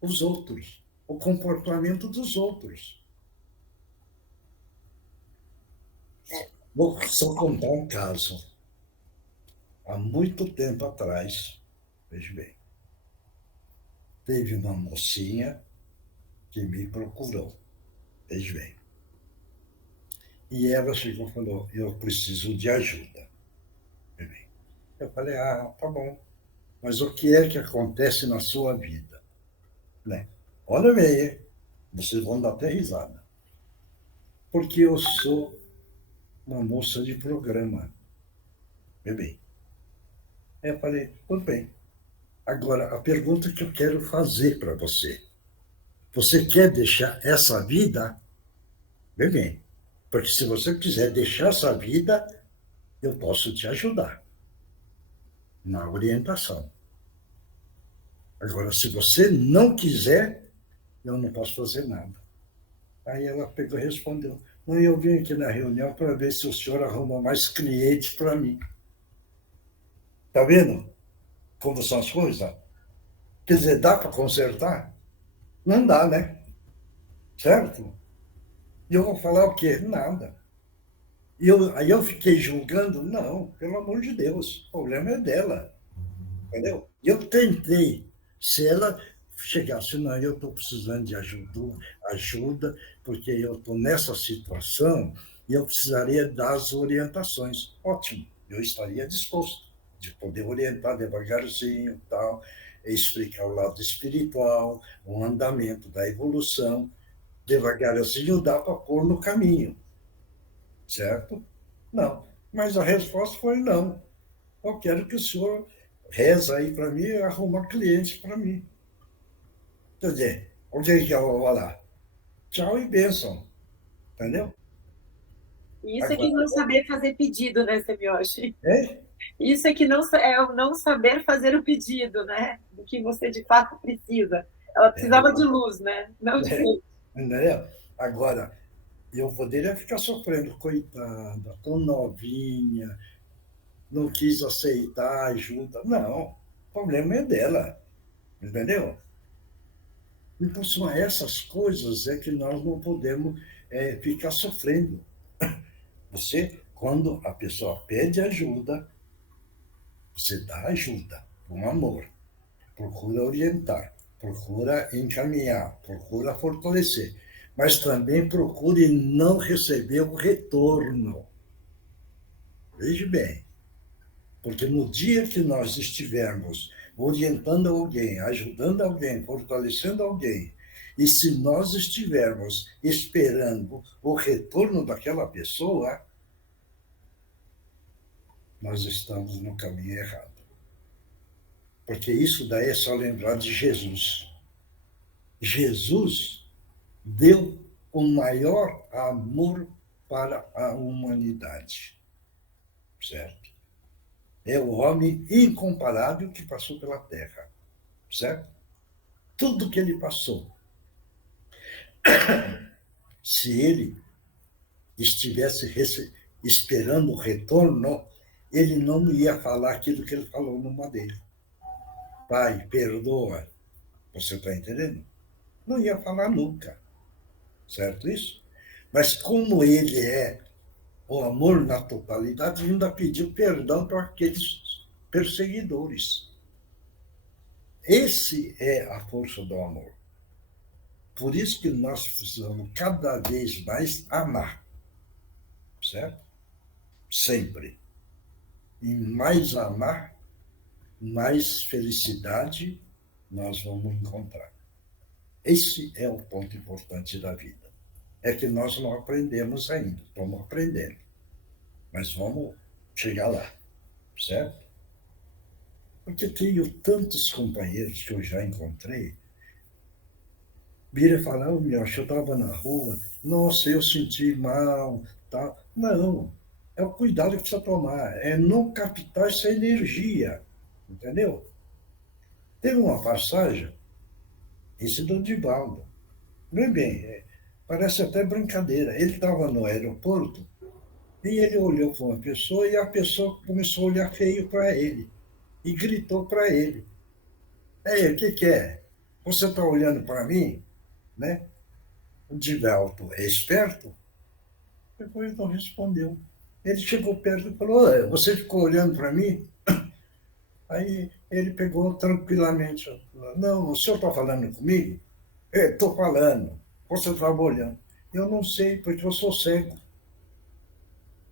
os outros, o comportamento dos outros. Vou só contar um caso. Há muito tempo atrás, veja bem, teve uma mocinha que me procurou, veja bem. E ela chegou e falou, eu preciso de ajuda. Veja bem. Eu falei, tá bom, mas o que é que acontece na sua vida? Né? Olha bem, vocês vão dar até risada. Porque eu sou uma moça de programa. Veja bem. Eu falei, tudo bem. Agora, a pergunta que eu quero fazer para você. Você quer deixar essa vida? Bem, bem. Porque se você quiser deixar essa vida, eu posso te ajudar na orientação. Agora, se você não quiser, eu não posso fazer nada. Aí ela pegou e respondeu, não, eu vim aqui na reunião para ver se o senhor arruma mais clientes para mim. Está vendo como são as coisas? Quer dizer, dá para consertar? Não dá, né? Certo? E eu vou falar o quê? Nada. Aí eu fiquei julgando? Não, pelo amor de Deus, o problema é dela. Entendeu? E eu tentei. Se ela chegasse, não, eu estou precisando de ajuda, porque eu estou nessa situação e eu precisaria dar as orientações. Ótimo, eu estaria disposto de poder orientar devagarzinho, tal, explicar o lado espiritual, o andamento da evolução. Devagarzinho dá para pôr no caminho. Certo? Não. Mas a resposta foi não. Eu quero que o senhor reza aí para mim e arruma clientes para mim. Quer dizer, o que eu vou falar? Tchau e bênção. Entendeu? Isso é que não saber fazer pedido, né, Semioshi? É? Isso é que é o não saber fazer o pedido, né? Do que você de fato precisa. Ela precisava de luz, né? Não de luz. Entendeu? Agora, eu poderia ficar sofrendo, coitada, tão novinha, não quis aceitar ajuda. Não, o problema é dela. Entendeu? Então, são essas coisas que nós não podemos ficar sofrendo. Quando a pessoa pede ajuda, você dá ajuda, com amor. Procura orientar, procura encaminhar, procura fortalecer. Mas também procure não receber o retorno. Veja bem, porque no dia que nós estivermos orientando alguém, ajudando alguém, fortalecendo alguém, e se nós estivermos esperando o retorno daquela pessoa, nós estamos no caminho errado. Porque isso daí é só lembrar de Jesus. Jesus deu o maior amor para a humanidade, certo? É o homem incomparável que passou pela Terra, certo? Tudo que ele passou. Se ele estivesse esperando o retorno, ele não ia falar aquilo que ele falou no Madeira. Pai, perdoa. Você está entendendo? Não ia falar nunca. Certo isso? Mas como ele é o amor na totalidade, ainda pediu perdão para aqueles perseguidores. Esse é a força do amor. Por isso que nós precisamos cada vez mais amar. Certo? Sempre. E mais amar, mais felicidade nós vamos encontrar. Esse é o ponto importante da vida. É que nós não aprendemos ainda, estamos aprendendo. Mas vamos chegar lá, certo? Porque tenho tantos companheiros que eu já encontrei, vira e fala, oh, meu, eu estava na rua, nossa, eu senti mal, tal. Não, é o cuidado que precisa tomar, é não captar essa energia, entendeu? Teve uma passagem, esse do Divaldo, não bem, parece até brincadeira, ele estava no aeroporto e ele olhou para uma pessoa e a pessoa começou a olhar feio para ele e gritou para ele, ei, o que é? Você está olhando para mim? Né? O Divaldo é esperto? Depois não respondeu. Ele chegou perto e falou, você ficou olhando para mim? Aí ele pegou tranquilamente, não, o senhor está falando comigo? Estou falando. Você estava olhando. Eu não sei, porque eu sou cego.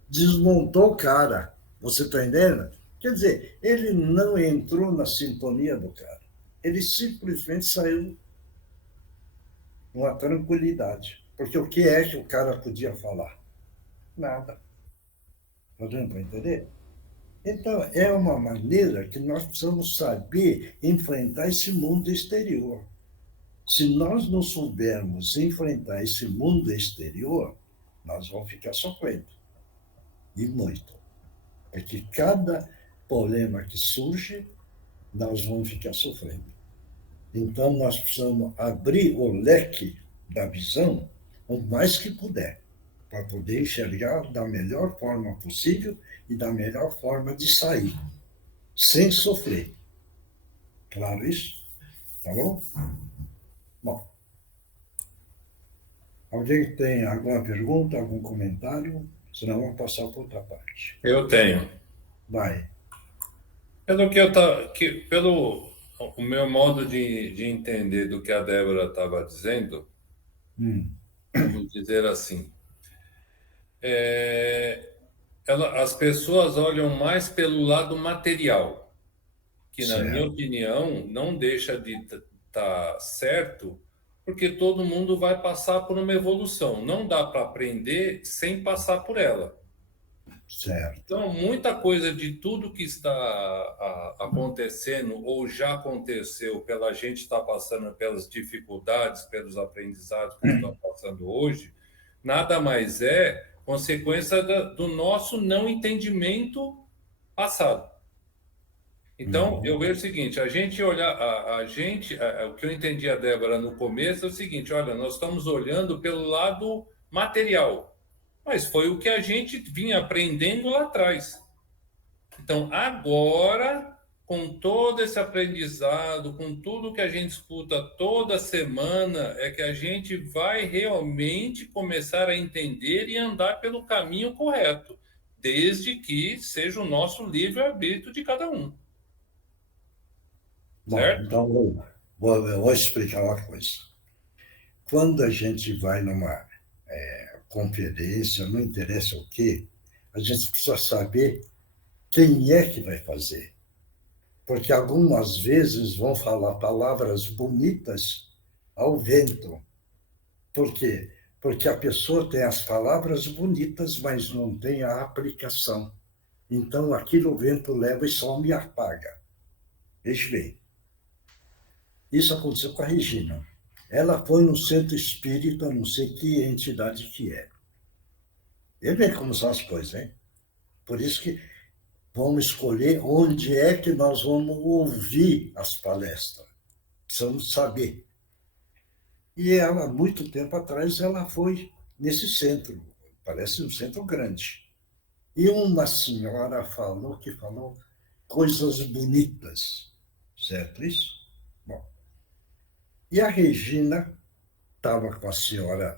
Desmontou o cara. Você está entendendo? Quer dizer, ele não entrou na sintonia do cara. Ele simplesmente saiu numa tranquilidade. Porque o que é que o cara podia falar? Nada. Está dando para entender? Então, é uma maneira que nós precisamos saber enfrentar esse mundo exterior. Se nós não soubermos enfrentar esse mundo exterior, nós vamos ficar sofrendo. E muito. Porque cada problema que surge, nós vamos ficar sofrendo. Então, nós precisamos abrir o leque da visão o mais que puder, para poder enxergar da melhor forma possível e da melhor forma de sair, sem sofrer. Claro isso? Tá bom? Bom. Alguém tem alguma pergunta, algum comentário? Senão vamos passar para outra parte. Eu tenho. Vai. Pelo o meu modo de entender do que a Débora estava dizendo, vamos dizer assim, as pessoas olham mais pelo lado material, que, na minha opinião, não deixa de estar certo, porque todo mundo vai passar por uma evolução. Não dá para aprender sem passar por ela. Certo. Então, muita coisa de tudo que está acontecendo ou já aconteceu pela gente estar passando pelas dificuldades, pelos aprendizados que estão passando hoje, nada mais é consequência do nosso não entendimento passado. Então, eu vejo o seguinte, a gente olhar, o que eu entendi a Débora no começo é o seguinte, olha, nós estamos olhando pelo lado material, mas foi o que a gente vinha aprendendo lá atrás. Então, agora, com todo esse aprendizado, com tudo que a gente escuta toda semana, é que a gente vai realmente começar a entender e andar pelo caminho correto, desde que seja o nosso livre-arbítrio de cada um. Bom, certo? então vou explicar uma coisa. Quando a gente vai numa conferência, não interessa o quê, a gente precisa saber quem é que vai fazer. Porque algumas vezes vão falar palavras bonitas ao vento. Por quê? Porque a pessoa tem as palavras bonitas, mas não tem a aplicação. Então, aquilo o vento leva e some e apaga. Veja bem. Isso aconteceu com a Regina. Ela foi no centro espírita, não sei que entidade que é. Ele vê como são as coisas, hein? Por isso que vamos escolher onde é que nós vamos ouvir as palestras. Precisamos saber. E ela, muito tempo atrás, ela foi nesse centro, parece um centro grande. E uma senhora falou coisas bonitas, certo isso? Bom, e a Regina estava com a senhora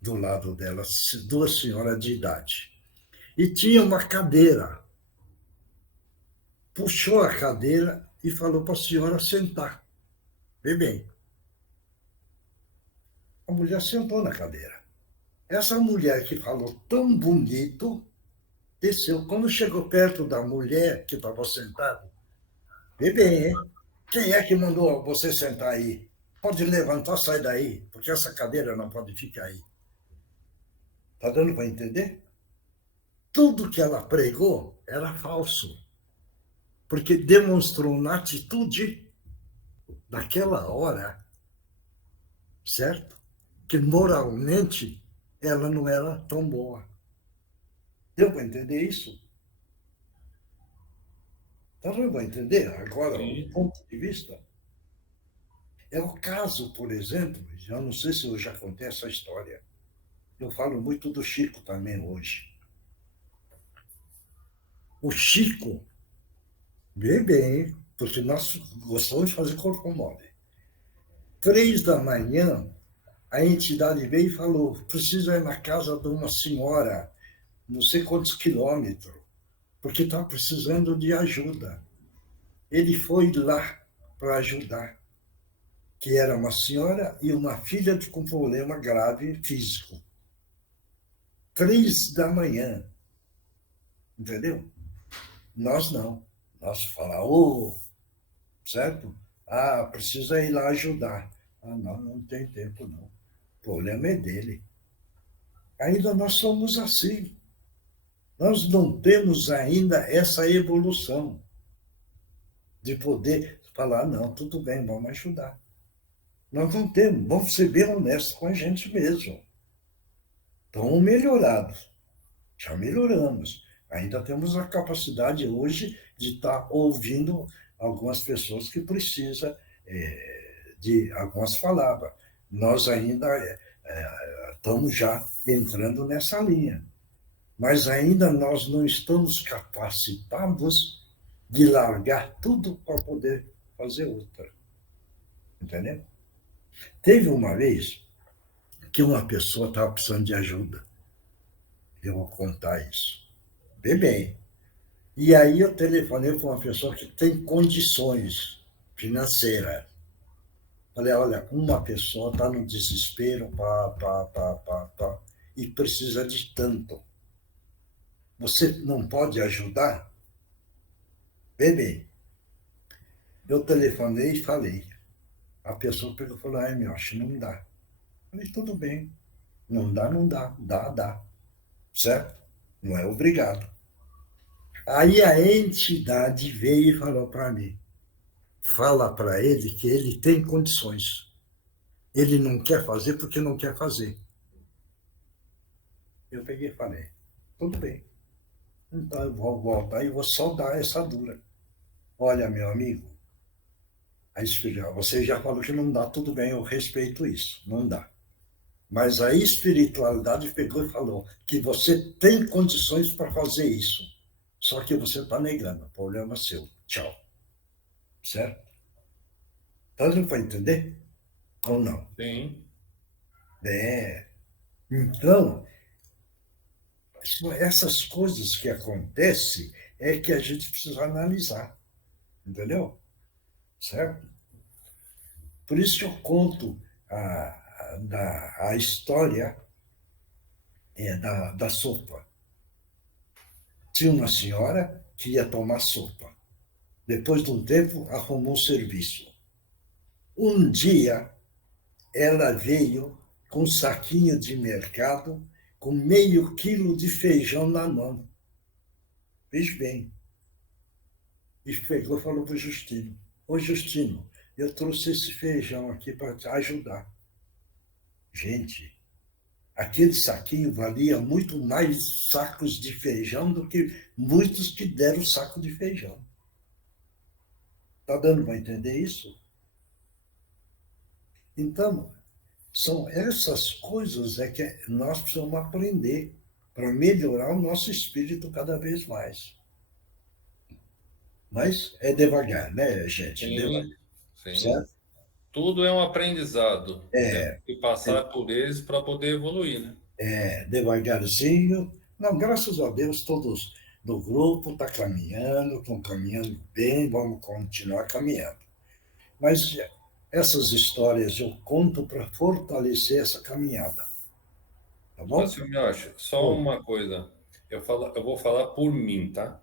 do lado dela, duas senhoras de idade, e tinha uma cadeira. Puxou a cadeira e falou para a senhora sentar. Vê bem. A mulher sentou na cadeira. Essa mulher que falou tão bonito, desceu. Quando chegou perto da mulher que estava sentada, vê bem, hein? Quem é que mandou você sentar aí? Pode levantar, sai daí, porque essa cadeira não pode ficar aí. Está dando para entender? Tudo que ela pregou era falso, porque demonstrou na atitude daquela hora, certo? Que moralmente ela não era tão boa. Deu para entender isso? Está dando para entender agora o ponto de vista? É o caso, por exemplo, eu não sei se eu já contei essa história. Eu falo muito do Chico também hoje. O Chico, vê bem, porque nós gostamos de fazer corpo mole. 3 da manhã, a entidade veio e falou, precisa ir na casa de uma senhora, não sei quantos quilômetros, porque está precisando de ajuda. Ele foi lá para ajudar, que era uma senhora e uma filha com problema grave físico. 3 da manhã, entendeu? Nós não. Nós falamos, certo? Precisa ir lá ajudar. Não tem tempo, não. O problema é dele. Ainda nós somos assim. Nós não temos ainda essa evolução de poder falar, não, tudo bem, vamos ajudar. Nós não temos, vamos ser bem honestos com a gente mesmo. Estamos melhorados, já melhoramos. Ainda temos a capacidade hoje de estar ouvindo algumas pessoas que precisam de algumas palavras. Nós ainda estamos já entrando nessa linha. Mas ainda nós não estamos capacitados de largar tudo para poder fazer outra. Entendeu? Teve uma vez que uma pessoa estava precisando de ajuda. Eu vou contar isso. Vê bem. E aí eu telefonei para uma pessoa que tem condições financeiras. Falei, olha, uma pessoa está no desespero, e precisa de tanto. Você não pode ajudar? Vê bem. Eu telefonei e falei. A pessoa pegou e falou, meu, acho que não dá. Falei, tudo bem. Não dá, não dá. Dá. Certo? Não é obrigado. Aí a entidade veio e falou para mim, fala para ele que ele tem condições. Ele não quer fazer porque não quer fazer. Eu peguei e falei, tudo bem. Então eu vou voltar e vou só dar essa dura. Olha, meu amigo, você já falou que não dá, tudo bem, eu respeito isso, não dá. Mas a espiritualidade pegou e falou que você tem condições para fazer isso. Só que você está negando, o problema é seu. Tchau. Certo? Tá dando para entender? Ou não? Sim. Então, essas coisas que acontecem é que a gente precisa analisar. Entendeu? Certo? Por isso que eu conto a história da sopa. Tinha uma senhora que ia tomar sopa. Depois de um tempo, arrumou um serviço. Um dia, ela veio com um saquinho de mercado com meio quilo de feijão na mão. Fez bem. E pegou e falou para o Justino, ô Justino, Eu trouxe esse feijão aqui para te ajudar. Gente, aquele saquinho valia muito mais sacos de feijão do que muitos que deram saco de feijão. Está dando para entender isso? Então, são essas coisas que nós precisamos aprender para melhorar o nosso espírito cada vez mais. Mas é devagar, né, gente? Sim, Devagar, sim. certo? Tudo é um aprendizado. Temos que passar por eles para poder evoluir, né? Devagarzinho. Não, graças a Deus, todos do grupo estão caminhando, estão caminhando bem, vamos continuar caminhando. Mas essas histórias eu conto para fortalecer essa caminhada. Tá bom? Mas, eu me acho, só uma coisa. Eu vou falar por mim, tá?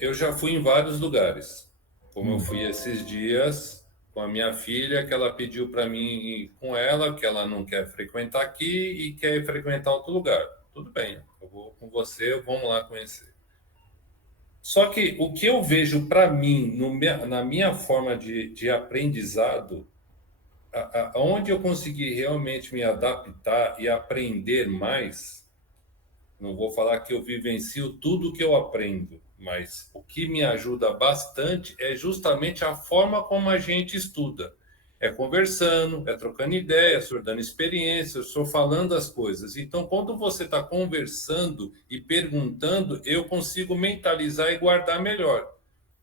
Eu já fui em vários lugares. Como eu fui esses dias com a minha filha, que ela pediu para mim ir com ela, que ela não quer frequentar aqui e quer frequentar outro lugar. Tudo bem, eu vou com você, vamos lá conhecer. Só que o que eu vejo para mim, na minha forma de aprendizado, onde eu consegui realmente me adaptar e aprender mais, não vou falar que eu vivencio tudo que eu aprendo, mas o que me ajuda bastante é justamente a forma como a gente estuda. É conversando, é trocando ideias, dando experiências, falando as coisas. Então, quando você está conversando e perguntando, eu consigo mentalizar e guardar melhor.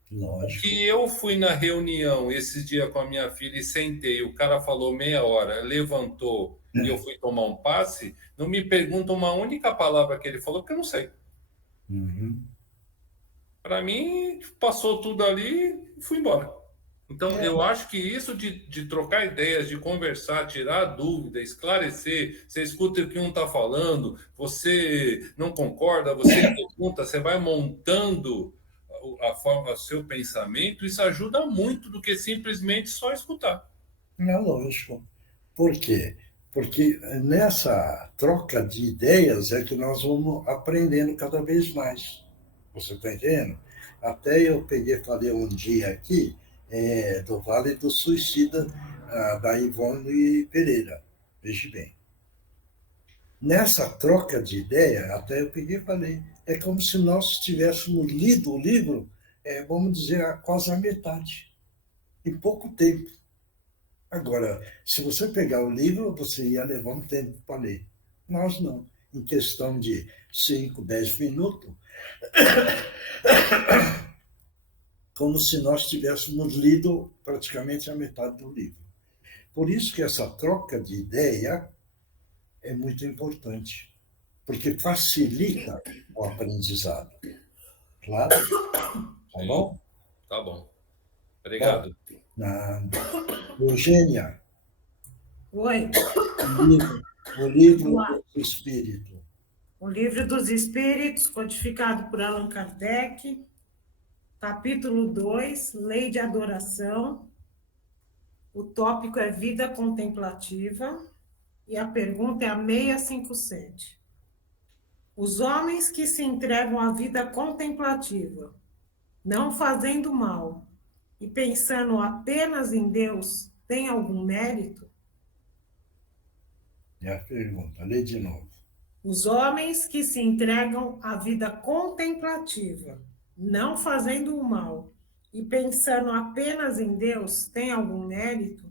Lógico. Que eu fui na reunião esse dia com a minha filha e sentei, o cara falou meia hora, levantou e eu fui tomar um passe, não me pergunta uma única palavra que ele falou, porque eu não sei. Uhum. Para mim, passou tudo ali e fui embora. Então, eu acho que isso de trocar ideias, de conversar, tirar dúvida, esclarecer, você escuta o que um está falando, você não concorda, você pergunta, você vai montando o seu pensamento, isso ajuda muito do que simplesmente só escutar. É lógico. Por quê? Porque nessa troca de ideias é que nós vamos aprendendo cada vez mais. Você está entendendo? Até eu falei um dia aqui do Vale do Suicida, da Ivone Pereira. Veja bem. Nessa troca de ideia, até eu e falei, é como se nós tivéssemos lido o livro, vamos dizer, quase a metade, em pouco tempo. Agora, se você pegar o livro, você ia levar um tempo para ler. Nós não. Em questão de 5, 10 minutos, como se nós tivéssemos lido praticamente a metade do livro. Por isso que essa troca de ideia é muito importante, porque facilita o aprendizado. Claro? Tá bom? Tá bom. Obrigado. Eugênia. Oi. O livro do Espírito. O Livro dos Espíritos, codificado por Allan Kardec, capítulo 2, Lei de Adoração. O tópico é Vida Contemplativa e a pergunta é a 657. Os homens que se entregam à vida contemplativa, não fazendo mal e pensando apenas em Deus, têm algum mérito? É a pergunta, lê de novo. Os homens que se entregam à vida contemplativa, não fazendo o mal e pensando apenas em Deus, têm algum mérito?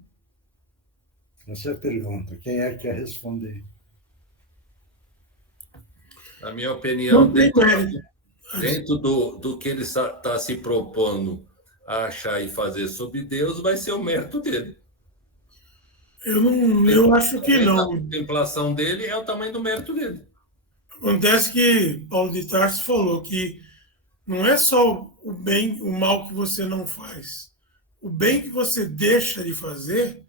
Essa é a pergunta. Quem é que quer responder? Na minha opinião, dentro do que ele está se propondo a achar e fazer sobre Deus, vai ser o mérito dele. Eu acho que não. A contemplação dele é o tamanho do mérito dele. Acontece que Paulo de Tarso falou que não é só o bem, o mal que você não faz. O bem que você deixa de fazer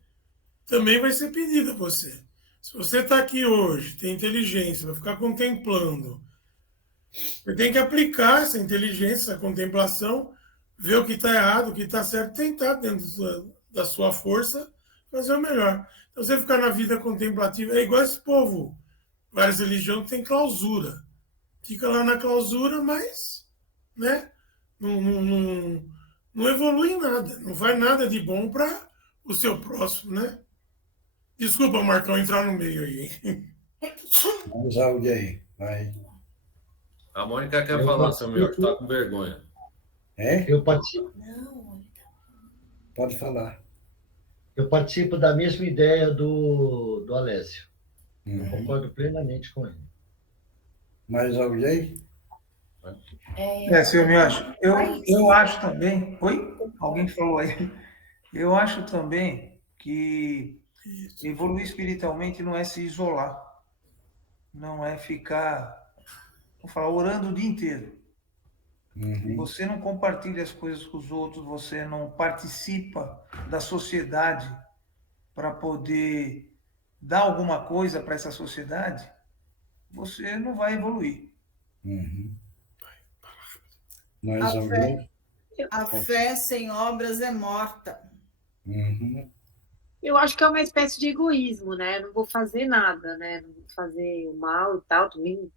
também vai ser pedido a você. Se você está aqui hoje, tem inteligência, vai ficar contemplando, você tem que aplicar essa inteligência, essa contemplação, ver o que está errado, o que está certo, tentar, dentro da sua força, fazer o melhor. Então, você ficar na vida contemplativa é igual esse povo. Várias religiões têm clausura. Fica lá na clausura, mas né, não não evolui em nada, não faz nada de bom para o seu próximo, né? Desculpa, Marcão, entrar no meio aí. Vamos alguém, vai. A Mônica quer Eu falar, participo- seu melhor, está com vergonha. É? Eu participo, Pode falar. eu participo da mesma ideia do Alessio. Eu Uhum. concordo plenamente com ele. Mais alguém? Senhor Miotti, eu acho também. Oi? Alguém falou aí. Eu acho também que evoluir espiritualmente não é se isolar, não é ficar, vou falar, orando o dia inteiro. Uhum. Você não compartilha as coisas com os outros, você não participa da sociedade para poder dar alguma coisa para essa sociedade, você não vai evoluir. Uhum. Mais A alguém? A fé sem obras é morta. Uhum. Eu acho que é uma espécie de egoísmo, né? Não vou fazer nada, né? Não vou fazer mal e tal, também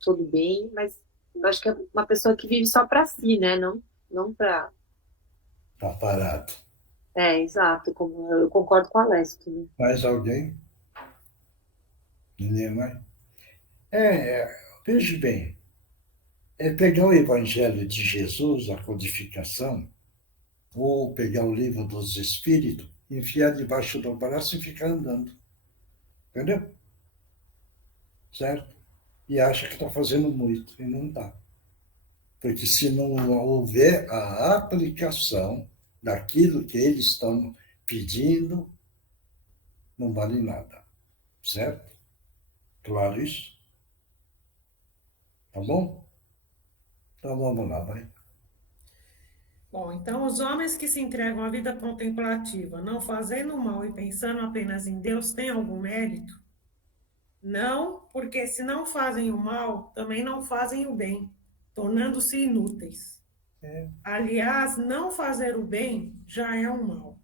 tudo bem, mas eu acho que é uma pessoa que vive só para si, né? Não para. Tá parado. Exato, como eu concordo com a Alessio também. Mais alguém? Ninguém mais? Veja bem, pegar o Evangelho de Jesus, a codificação, ou pegar o livro dos Espíritos, enfiar debaixo do braço e ficar andando. Entendeu? Certo? E acha que está fazendo muito, e não está. Porque se não houver a aplicação daquilo que eles estão pedindo, não vale nada. Certo? Claro isso? Tá bom? Então vamos lá, vai. Bom, então os homens que se entregam à vida contemplativa, não fazendo mal e pensando apenas em Deus, têm algum mérito? Não, porque se não fazem o mal, também não fazem o bem, tornando-se inúteis. Aliás, não fazer o bem já é um mal.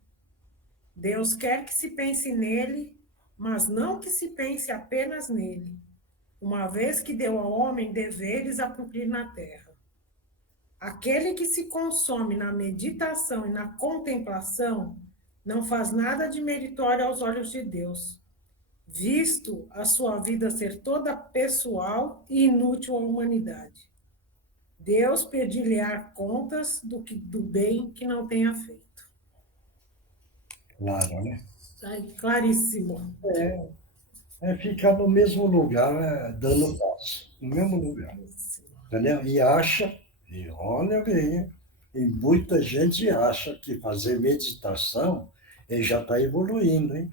Deus quer que se pense nele, mas não que se pense apenas nele, uma vez que deu ao homem deveres a cumprir na terra. Aquele que se consome na meditação e na contemplação não faz nada de meritório aos olhos de Deus, visto a sua vida ser toda pessoal e inútil à humanidade. Deus pedir-lhe-á contas do bem que não tenha feito. Claro, né? Claríssimo. Ficar no mesmo lugar, dando passo. No mesmo lugar. Entendeu? E acha, e olha bem, e muita gente acha que fazer meditação já está evoluindo, hein?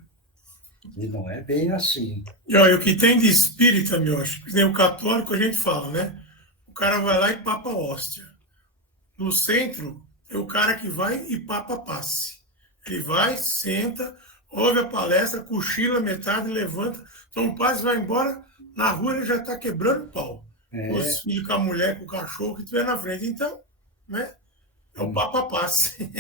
E não é bem assim. E olha, o que tem de espírita, meu, acho que nem o católico a gente fala, né? O cara vai lá e papa a hóstia. No centro, é o cara que vai e papa passe. Ele vai, senta, ouve a palestra, cochila metade, levanta. Então o padre vai embora, na rua ele já está quebrando pau. Os filhos com a mulher, com o cachorro que estiver na frente. Então, né? É o papa passe.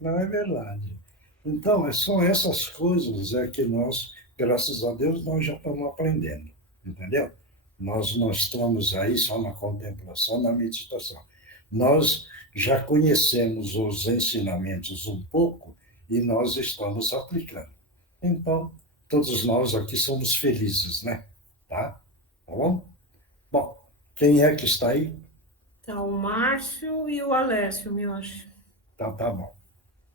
Não é verdade. Então, são essas coisas que nós, graças a Deus, nós já estamos aprendendo, entendeu? Nós não estamos aí só na contemplação, na meditação. Nós já conhecemos os ensinamentos um pouco e nós estamos aplicando. Então, todos nós aqui somos felizes, né? Tá bom? Bom, quem é que está aí? Então, o Márcio e o Alessio, me acho. Tá bom.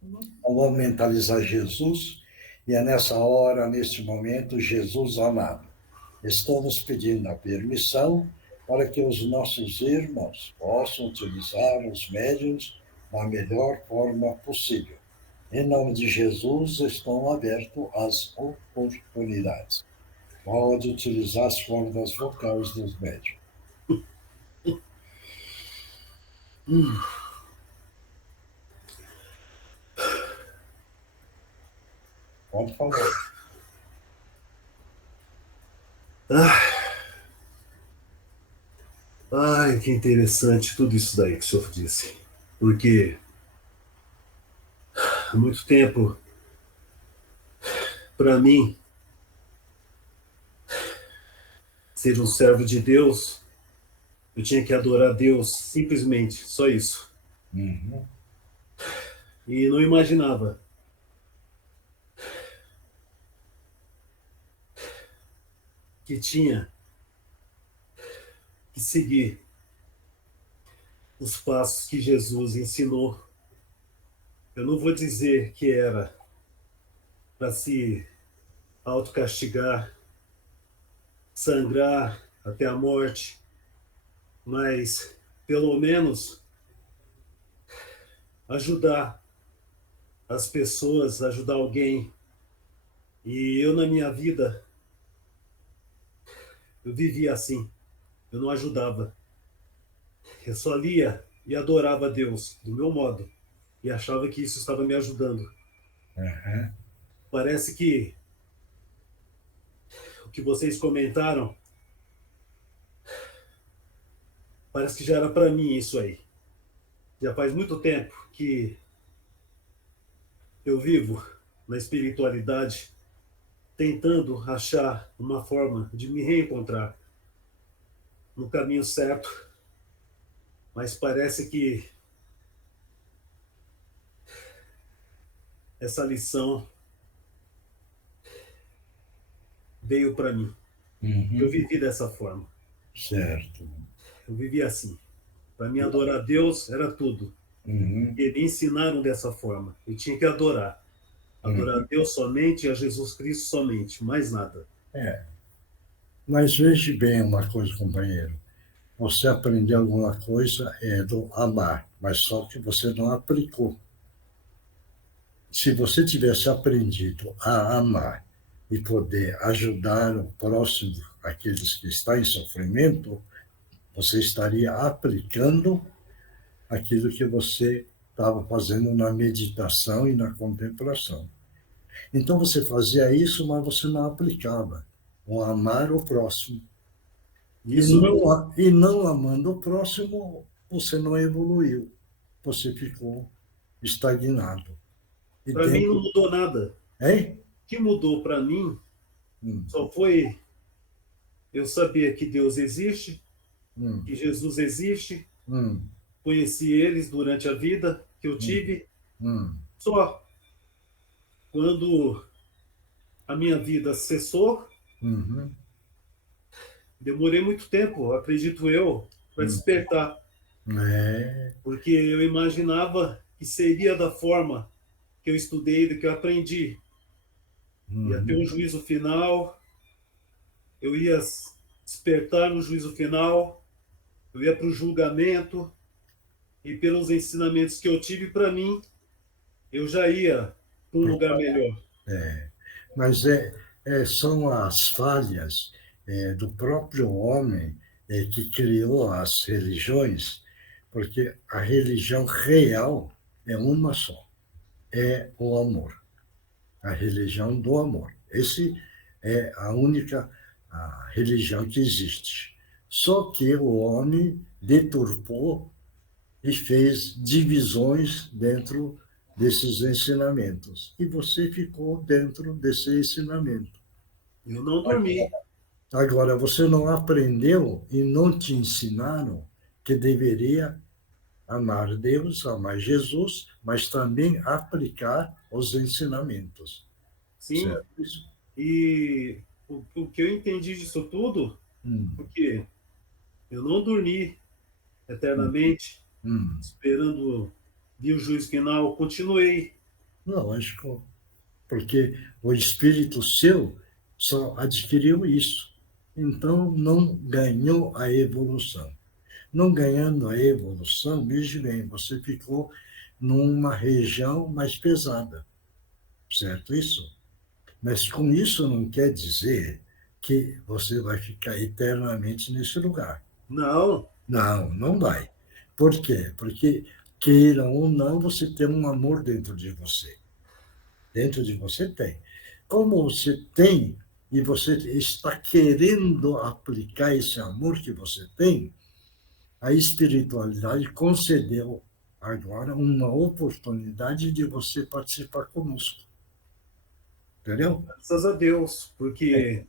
Então, vamos mentalizar Jesus, e é nessa hora, nesse momento, Jesus amado, estamos pedindo a permissão para que os nossos irmãos possam utilizar os médiuns da melhor forma possível. Em nome de Jesus, estão abertas as oportunidades. Pode utilizar as cordas vocais dos médiuns. Pode falar. Ai, que interessante tudo isso daí que o senhor disse. Porque há muito tempo, para mim, ser um servo de Deus, eu tinha que adorar Deus, simplesmente, só isso. Uhum. e não imaginava que tinha que seguir os passos que Jesus ensinou. Eu não vou dizer que era para se autocastigar, sangrar até a morte, mas pelo menos ajudar as pessoas, ajudar alguém. E eu, na minha vida, eu vivia assim, eu não ajudava. Eu só lia e adorava a Deus, do meu modo, e achava que isso estava me ajudando. Uhum. Parece que o que vocês comentaram, parece que já era para mim isso aí. Já faz muito tempo que eu vivo na espiritualidade, tentando achar uma forma de me reencontrar no caminho certo, mas parece que essa lição veio para mim. Eu vivi dessa forma. Certo. Eu vivi assim. Para mim, adorar a Deus era tudo. Uhum. E me ensinaram dessa forma. Eu tinha que adorar. Adorar a Deus somente e a Jesus Cristo somente, mais nada. É. Mas veja bem uma coisa, companheiro. Você aprendeu alguma coisa do amar, mas só que você não aplicou. Se você tivesse aprendido a amar e poder ajudar o próximo, aqueles que estão em sofrimento, você estaria aplicando aquilo que você estava fazendo na meditação e na contemplação. Então você fazia isso, mas você não aplicava o amar o próximo. E não amando o próximo, você não evoluiu. Você ficou estagnado. Para mim não mudou nada. Hein? O que mudou para mim só foi eu saber que Deus existe, que Jesus existe, conheci eles durante a vida que eu tive. Só quando a minha vida cessou, demorei muito tempo, acredito eu, para despertar. Porque eu imaginava que seria da forma que eu estudei, do que eu aprendi. Ia ter um juízo final, eu ia despertar no juízo final, eu ia para o julgamento, e pelos ensinamentos que eu tive para mim, eu já ia para um lugar melhor. Mas são as falhas do próprio homem que criou as religiões, porque a religião real é uma só, é o amor, a religião do amor. Esse é a única religião que existe. Só que o homem deturpou e fez divisões dentro desses ensinamentos. E você ficou dentro desse ensinamento. Eu não dormi. Agora, você não aprendeu e não te ensinaram que deveria amar Deus, amar Jesus, mas também aplicar os ensinamentos. Sim. Certo? E o que eu entendi disso tudo, porque eu não dormi eternamente, esperando vir o juízo final, continuei. Lógico, porque o espírito seu só adquiriu isso. Então, não ganhou a evolução. Não ganhando a evolução, veja bem, você ficou numa região mais pesada. Certo isso? Mas com isso não quer dizer que você vai ficar eternamente nesse lugar. Não. Não, não vai. Por quê? Porque, queira ou não, você tem um amor dentro de você. Dentro de você tem. Como você tem e você está querendo aplicar esse amor que você tem, a espiritualidade concedeu agora uma oportunidade de você participar conosco. Entendeu? Graças a Deus, porque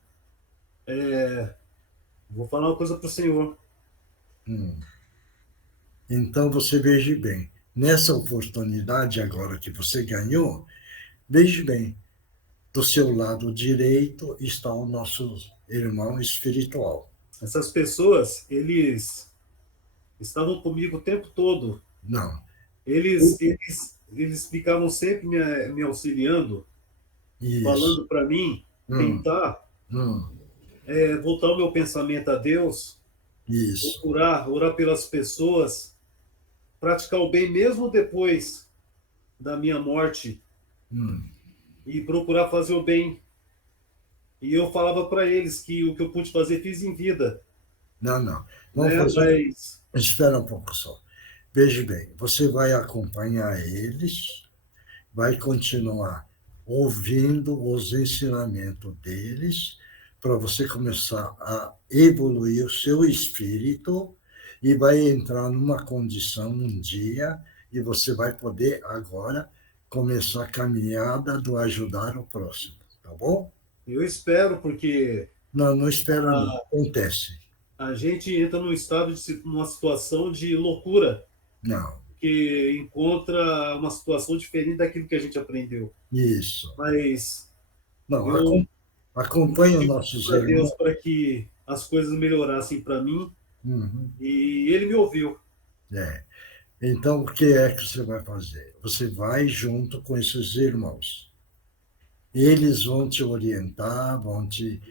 vou falar uma coisa para o senhor. Então você veja bem, Nessa oportunidade agora que você ganhou, veja bem, do seu lado direito está o nosso irmão espiritual. Essas pessoas, eles estavam comigo o tempo todo. Não. Eles ficavam sempre me auxiliando, Isso. falando para mim tentar voltar o meu pensamento a Deus, Isso. orar pelas pessoas, praticar o bem mesmo depois da minha morte e procurar fazer o bem. E eu falava para eles que o que eu pude fazer fiz em vida. Não. Vamos fazer... Espera um pouco só. Veja bem, você vai acompanhar eles, vai continuar ouvindo os ensinamentos deles, para você começar a evoluir o seu espírito e vai entrar numa condição um dia e você vai poder agora começar a caminhada do ajudar o próximo, tá bom? Eu espero, porque... Não espera não, acontece. A gente entra numa situação de loucura. Não. Que encontra uma situação diferente daquilo que a gente aprendeu. Isso. Mas... Não, acompanha os nossos irmãos. Deus para que as coisas melhorassem para mim. E ele me ouviu. Então, o que é que você vai fazer? Você vai junto com esses irmãos. Eles vão te orientar, vão te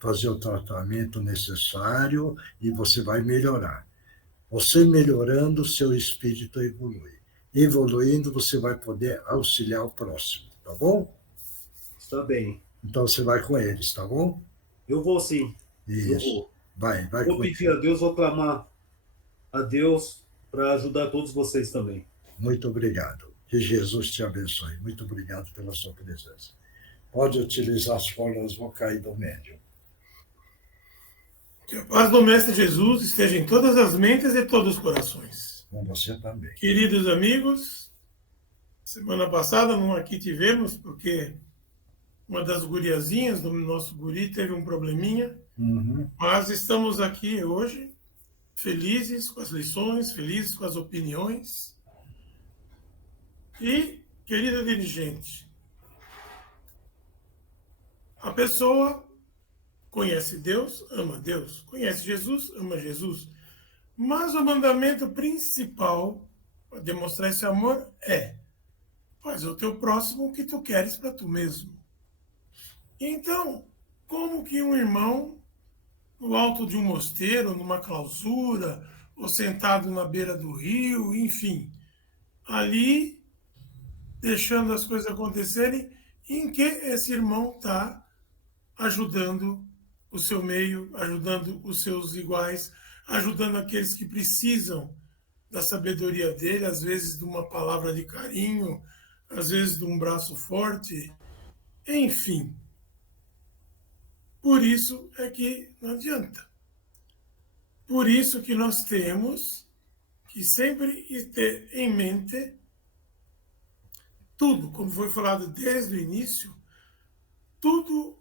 fazer o tratamento necessário e você vai melhorar. Você melhorando, seu espírito evolui. Evoluindo, você vai poder auxiliar o próximo, tá bom? Está bem. Então, você vai com eles, tá bom? Eu vou sim. Isso. Eu vou. Vai vou pedir a Deus, vou clamar a Deus para ajudar todos vocês também. Muito obrigado. Que Jesus te abençoe. Muito obrigado pela sua presença. Pode utilizar as cordas vocais do médium. Que a paz do Mestre Jesus esteja em todas as mentes e todos os corações. Com você também. Queridos amigos, semana passada não aqui tivemos, porque uma das guriazinhas do nosso guri teve um probleminha, mas estamos aqui hoje, felizes com as lições, felizes com as opiniões. E, querida dirigente, a pessoa conhece Deus, ama Deus. Conhece Jesus, ama Jesus. Mas o mandamento principal para demonstrar esse amor é: faz o teu próximo o que tu queres para tu mesmo. Então, como que um irmão, no alto de um mosteiro, numa clausura, ou sentado na beira do rio, enfim, ali, deixando as coisas acontecerem, em que esse irmão está ajudando o seu meio, ajudando os seus iguais, ajudando aqueles que precisam da sabedoria dele, às vezes de uma palavra de carinho, às vezes de um braço forte, enfim. Por isso é que não adianta. Por isso que nós temos que sempre ter em mente tudo, como foi falado desde o início, tudo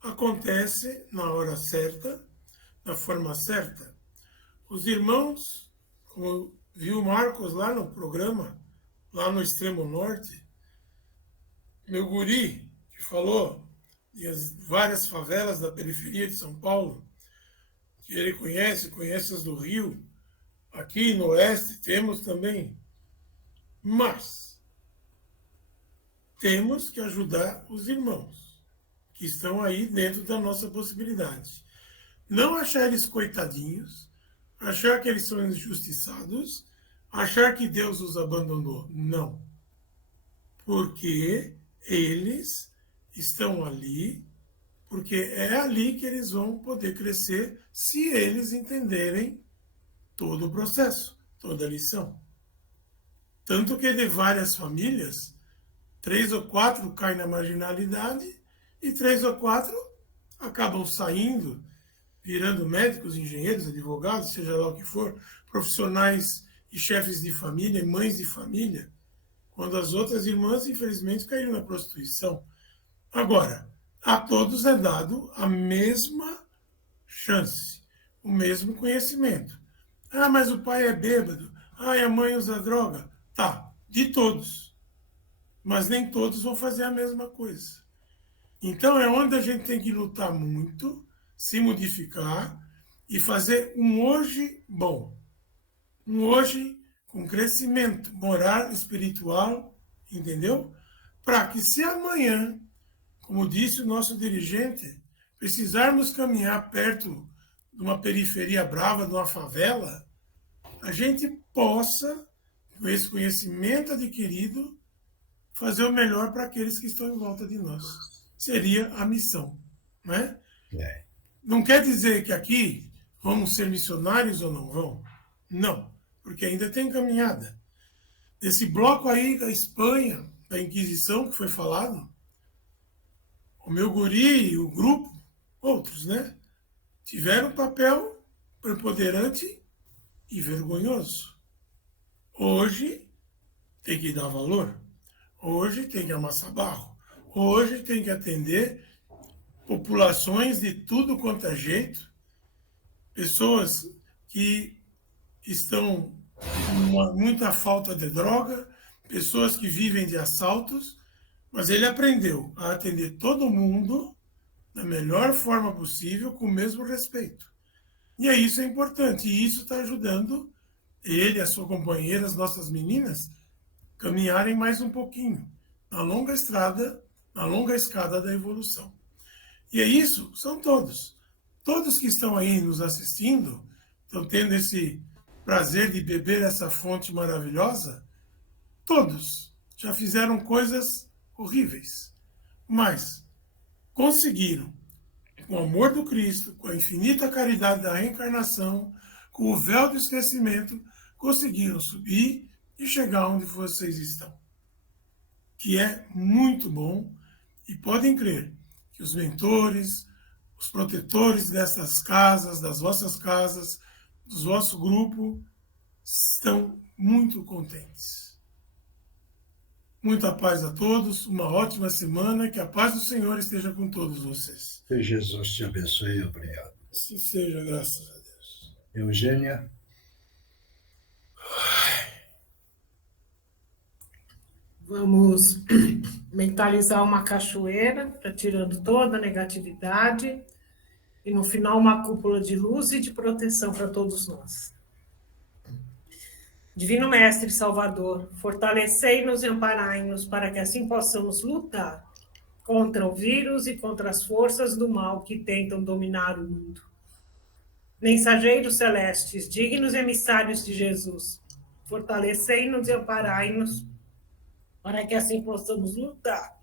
acontece na hora certa, da forma certa. Os irmãos, como viu Marcos lá no programa, lá no extremo norte, meu guri, que falou de várias favelas da periferia de São Paulo, que ele conhece as do Rio, aqui no oeste temos também. Mas temos que ajudar os irmãos que estão aí dentro da nossa possibilidade. Não achar eles coitadinhos, achar que eles são injustiçados, achar que Deus os abandonou. Não. Porque eles estão ali, porque é ali que eles vão poder crescer se eles entenderem todo o processo, toda a lição. Tanto que de várias famílias, 3 ou 4 caem na marginalidade e 3 ou 4 acabam saindo, virando médicos, engenheiros, advogados, seja lá o que for, profissionais e chefes de família, mães de família, quando as outras irmãs, infelizmente, caíram na prostituição. Agora, a todos é dado a mesma chance, o mesmo conhecimento. Ah, mas o pai é bêbado. Ah, e a mãe usa droga. Tá, de todos. Mas nem todos vão fazer a mesma coisa. Então, é onde a gente tem que lutar muito, se modificar e fazer um hoje bom. Um hoje com crescimento moral, espiritual, entendeu? Para que se amanhã, como disse o nosso dirigente, precisarmos caminhar perto de uma periferia brava, de uma favela, a gente possa, com esse conhecimento adquirido, fazer o melhor para aqueles que estão em volta de nós. Seria a missão, né? Não quer dizer que aqui vamos ser missionários ou não vão? Não, porque ainda tem caminhada. Esse bloco aí da Espanha, da Inquisição, que foi falado, o meu guri e o grupo, outros, né? Tiveram um papel preponderante e vergonhoso. Hoje tem que dar valor. Hoje tem que amassar barro. Hoje tem que atender populações de tudo quanto é jeito, pessoas que estão com muita falta de droga, pessoas que vivem de assaltos, mas ele aprendeu a atender todo mundo da melhor forma possível, com o mesmo respeito. E isso é importante, e isso está ajudando ele, a sua companheira, as nossas meninas, caminharem mais um pouquinho na longa estrada, na longa escada da evolução. E é isso, são todos. Todos que estão aí nos assistindo, estão tendo esse prazer de beber essa fonte maravilhosa, todos já fizeram coisas horríveis, mas conseguiram, com o amor do Cristo, com a infinita caridade da reencarnação, com o véu do esquecimento, conseguiram subir e chegar onde vocês estão. Que é muito bom, e podem crer que os mentores, os protetores dessas casas, das vossas casas, do vosso grupo, estão muito contentes. Muita paz a todos, uma ótima semana, que a paz do Senhor esteja com todos vocês. Que Jesus te abençoe, obrigado. Assim seja, graças a Deus. Eugênia? Vamos mentalizar uma cachoeira, para tirando toda a negatividade, e no final uma cúpula de luz e de proteção para todos nós. Divino Mestre Salvador, fortalecei-nos e amparai-nos para que assim possamos lutar contra o vírus e contra as forças do mal que tentam dominar o mundo. Mensageiros celestes, dignos emissários de Jesus, fortalecei-nos e amparai-nos para que assim possamos lutar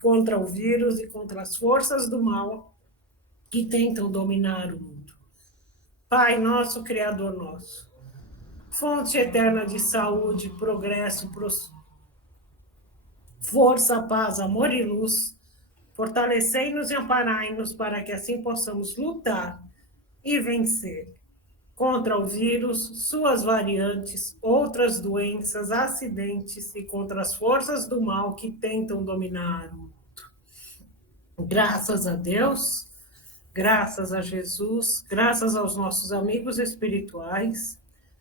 contra o vírus e contra as forças do mal que tentam dominar o mundo. Pai nosso, Criador nosso, fonte eterna de saúde, progresso, força, paz, amor e luz, fortalecei-nos e amparai-nos para que assim possamos lutar e vencer contra o vírus, suas variantes, outras doenças, acidentes e contra as forças do mal que tentam dominar o mundo. Graças a Deus, graças a Jesus, graças aos nossos amigos espirituais.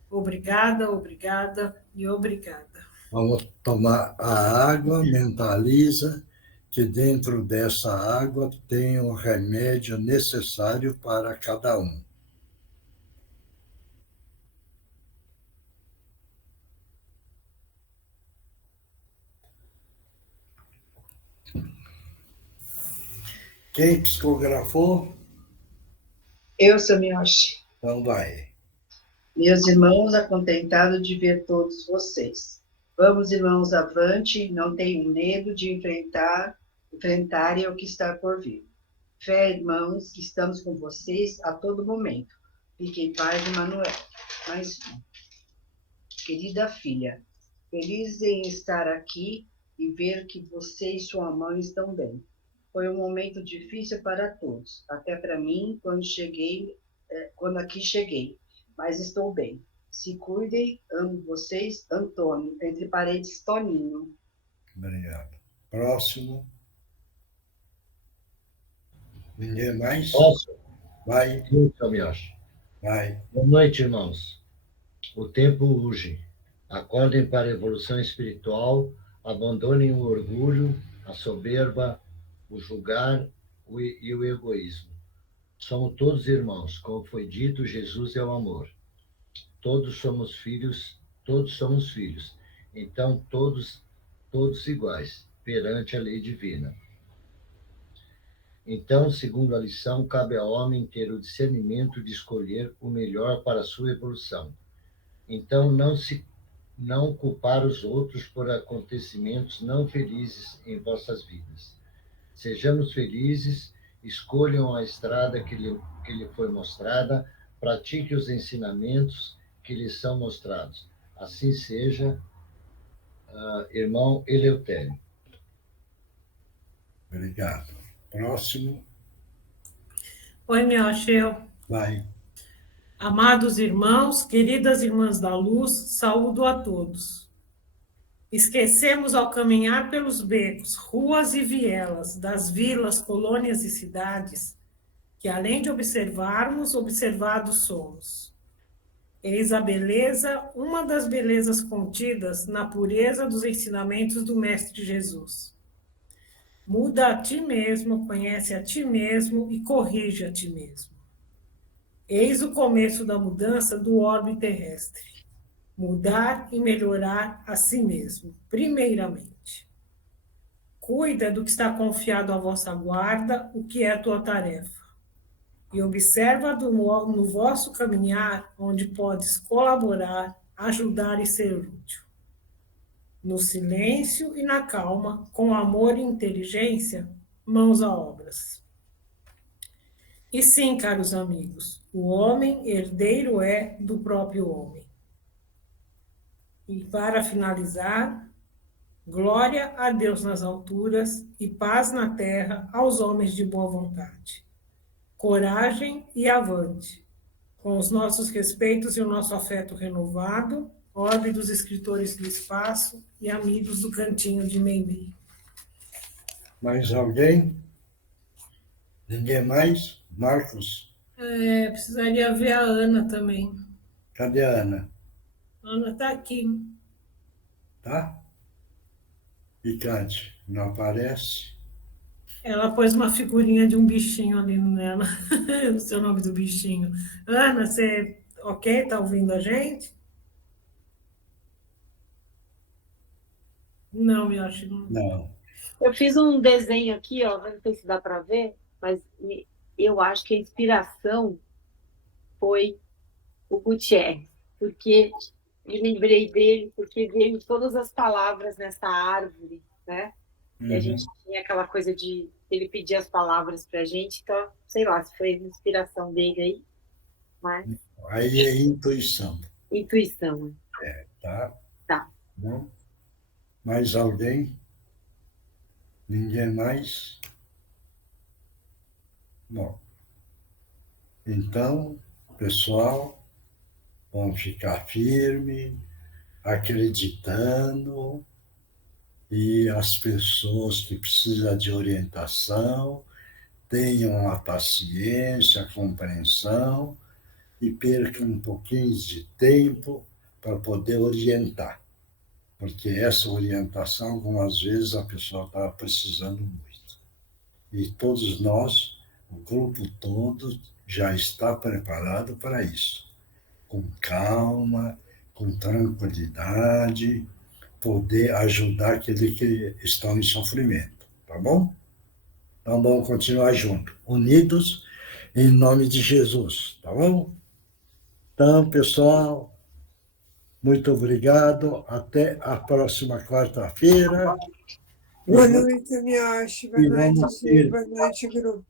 Obrigada, obrigada e obrigada. Vamos tomar a água, mentaliza que dentro dessa água tem o remédio necessário para cada um. Quem psicografou? Eu, Samioshi. Então vai. Meus irmãos, acontentado de ver todos vocês. Vamos, irmãos, avante, não tenham medo de enfrentarem o que está por vir. Fé, irmãos, que estamos com vocês a todo momento. Fique em paz, Emanuel. Mais um. Querida filha, feliz em estar aqui e ver que você e sua mãe estão bem. Foi um momento difícil para todos, até para mim, quando aqui cheguei, mas estou bem. Se cuidem, amo vocês, Antônio, entre parênteses, Toninho. Obrigado. Próximo. Ninguém mais? Posso? Vai. Sim, Samioshi. Vai. Boa noite, irmãos. O tempo urge. Acordem para a evolução espiritual, abandonem o orgulho, a soberba, o julgar e o egoísmo. Somos todos irmãos, como foi dito, Jesus é o amor. Todos somos filhos, então todos iguais, perante a lei divina. Então, segundo a lição, cabe ao homem ter o discernimento de escolher o melhor para a sua evolução. Então, não culpar os outros por acontecimentos não felizes em vossas vidas. Sejamos felizes, escolham a estrada que lhe foi mostrada, pratique os ensinamentos que lhes são mostrados. Assim seja, irmão Eleutério. Obrigado. Próximo. Oi, Michel. Vai. Amados irmãos, queridas irmãs da luz, saúdo a todos. Esquecemos ao caminhar pelos becos, ruas e vielas das vilas, colônias e cidades, que além de observarmos, observados somos. Eis a beleza, uma das belezas contidas na pureza dos ensinamentos do Mestre Jesus. Muda a ti mesmo, conhece a ti mesmo e corrige a ti mesmo. Eis o começo da mudança do orbe terrestre. Mudar e melhorar a si mesmo, primeiramente. Cuida do que está confiado à vossa guarda, o que é tua tarefa. E observa no vosso caminhar, onde podes colaborar, ajudar e ser útil. No silêncio e na calma, com amor e inteligência, mãos a obras. E sim, caros amigos, o homem herdeiro é do próprio homem. E para finalizar, glória a Deus nas alturas e paz na terra aos homens de boa vontade. Coragem e avante. Com os nossos respeitos e o nosso afeto renovado, orbe dos escritores do espaço e amigos do cantinho de Meimei. Mais alguém? Ninguém mais? Marcos? Precisaria ver a Ana também. Cadê a Ana? A Ana está aqui. Tá? Picante, não aparece? Ela pôs uma figurinha de um bichinho ali nela. O seu nome do bichinho. Ana, você ok? Tá ouvindo a gente? Não, eu acho que não. Não. Eu fiz um desenho aqui, ó, não sei se dá para ver, mas eu acho que a inspiração foi o Gutierrez, porque me lembrei dele, porque veio todas as palavras nessa árvore, né? E a gente tinha aquela coisa de ele pedir as palavras para a gente, então, sei lá, se foi a inspiração dele aí, mas... Aí é intuição. Intuição. Tá? Tá. Bom. Mais alguém? Ninguém mais? Bom. Então, pessoal, vamos ficar firme, acreditando, e as pessoas que precisam de orientação tenham a paciência, a compreensão e percam um pouquinho de tempo para poder orientar. Porque essa orientação, algumas vezes, a pessoa está precisando muito. E todos nós, o grupo todo, já está preparado para isso. Com calma, com tranquilidade, poder ajudar aqueles que estão em sofrimento, tá bom? Então, vamos continuar juntos, unidos, em nome de Jesus, tá bom? Então, pessoal, muito obrigado, até a próxima quarta-feira. Boa noite, Miyoshi. Boa noite, grupo.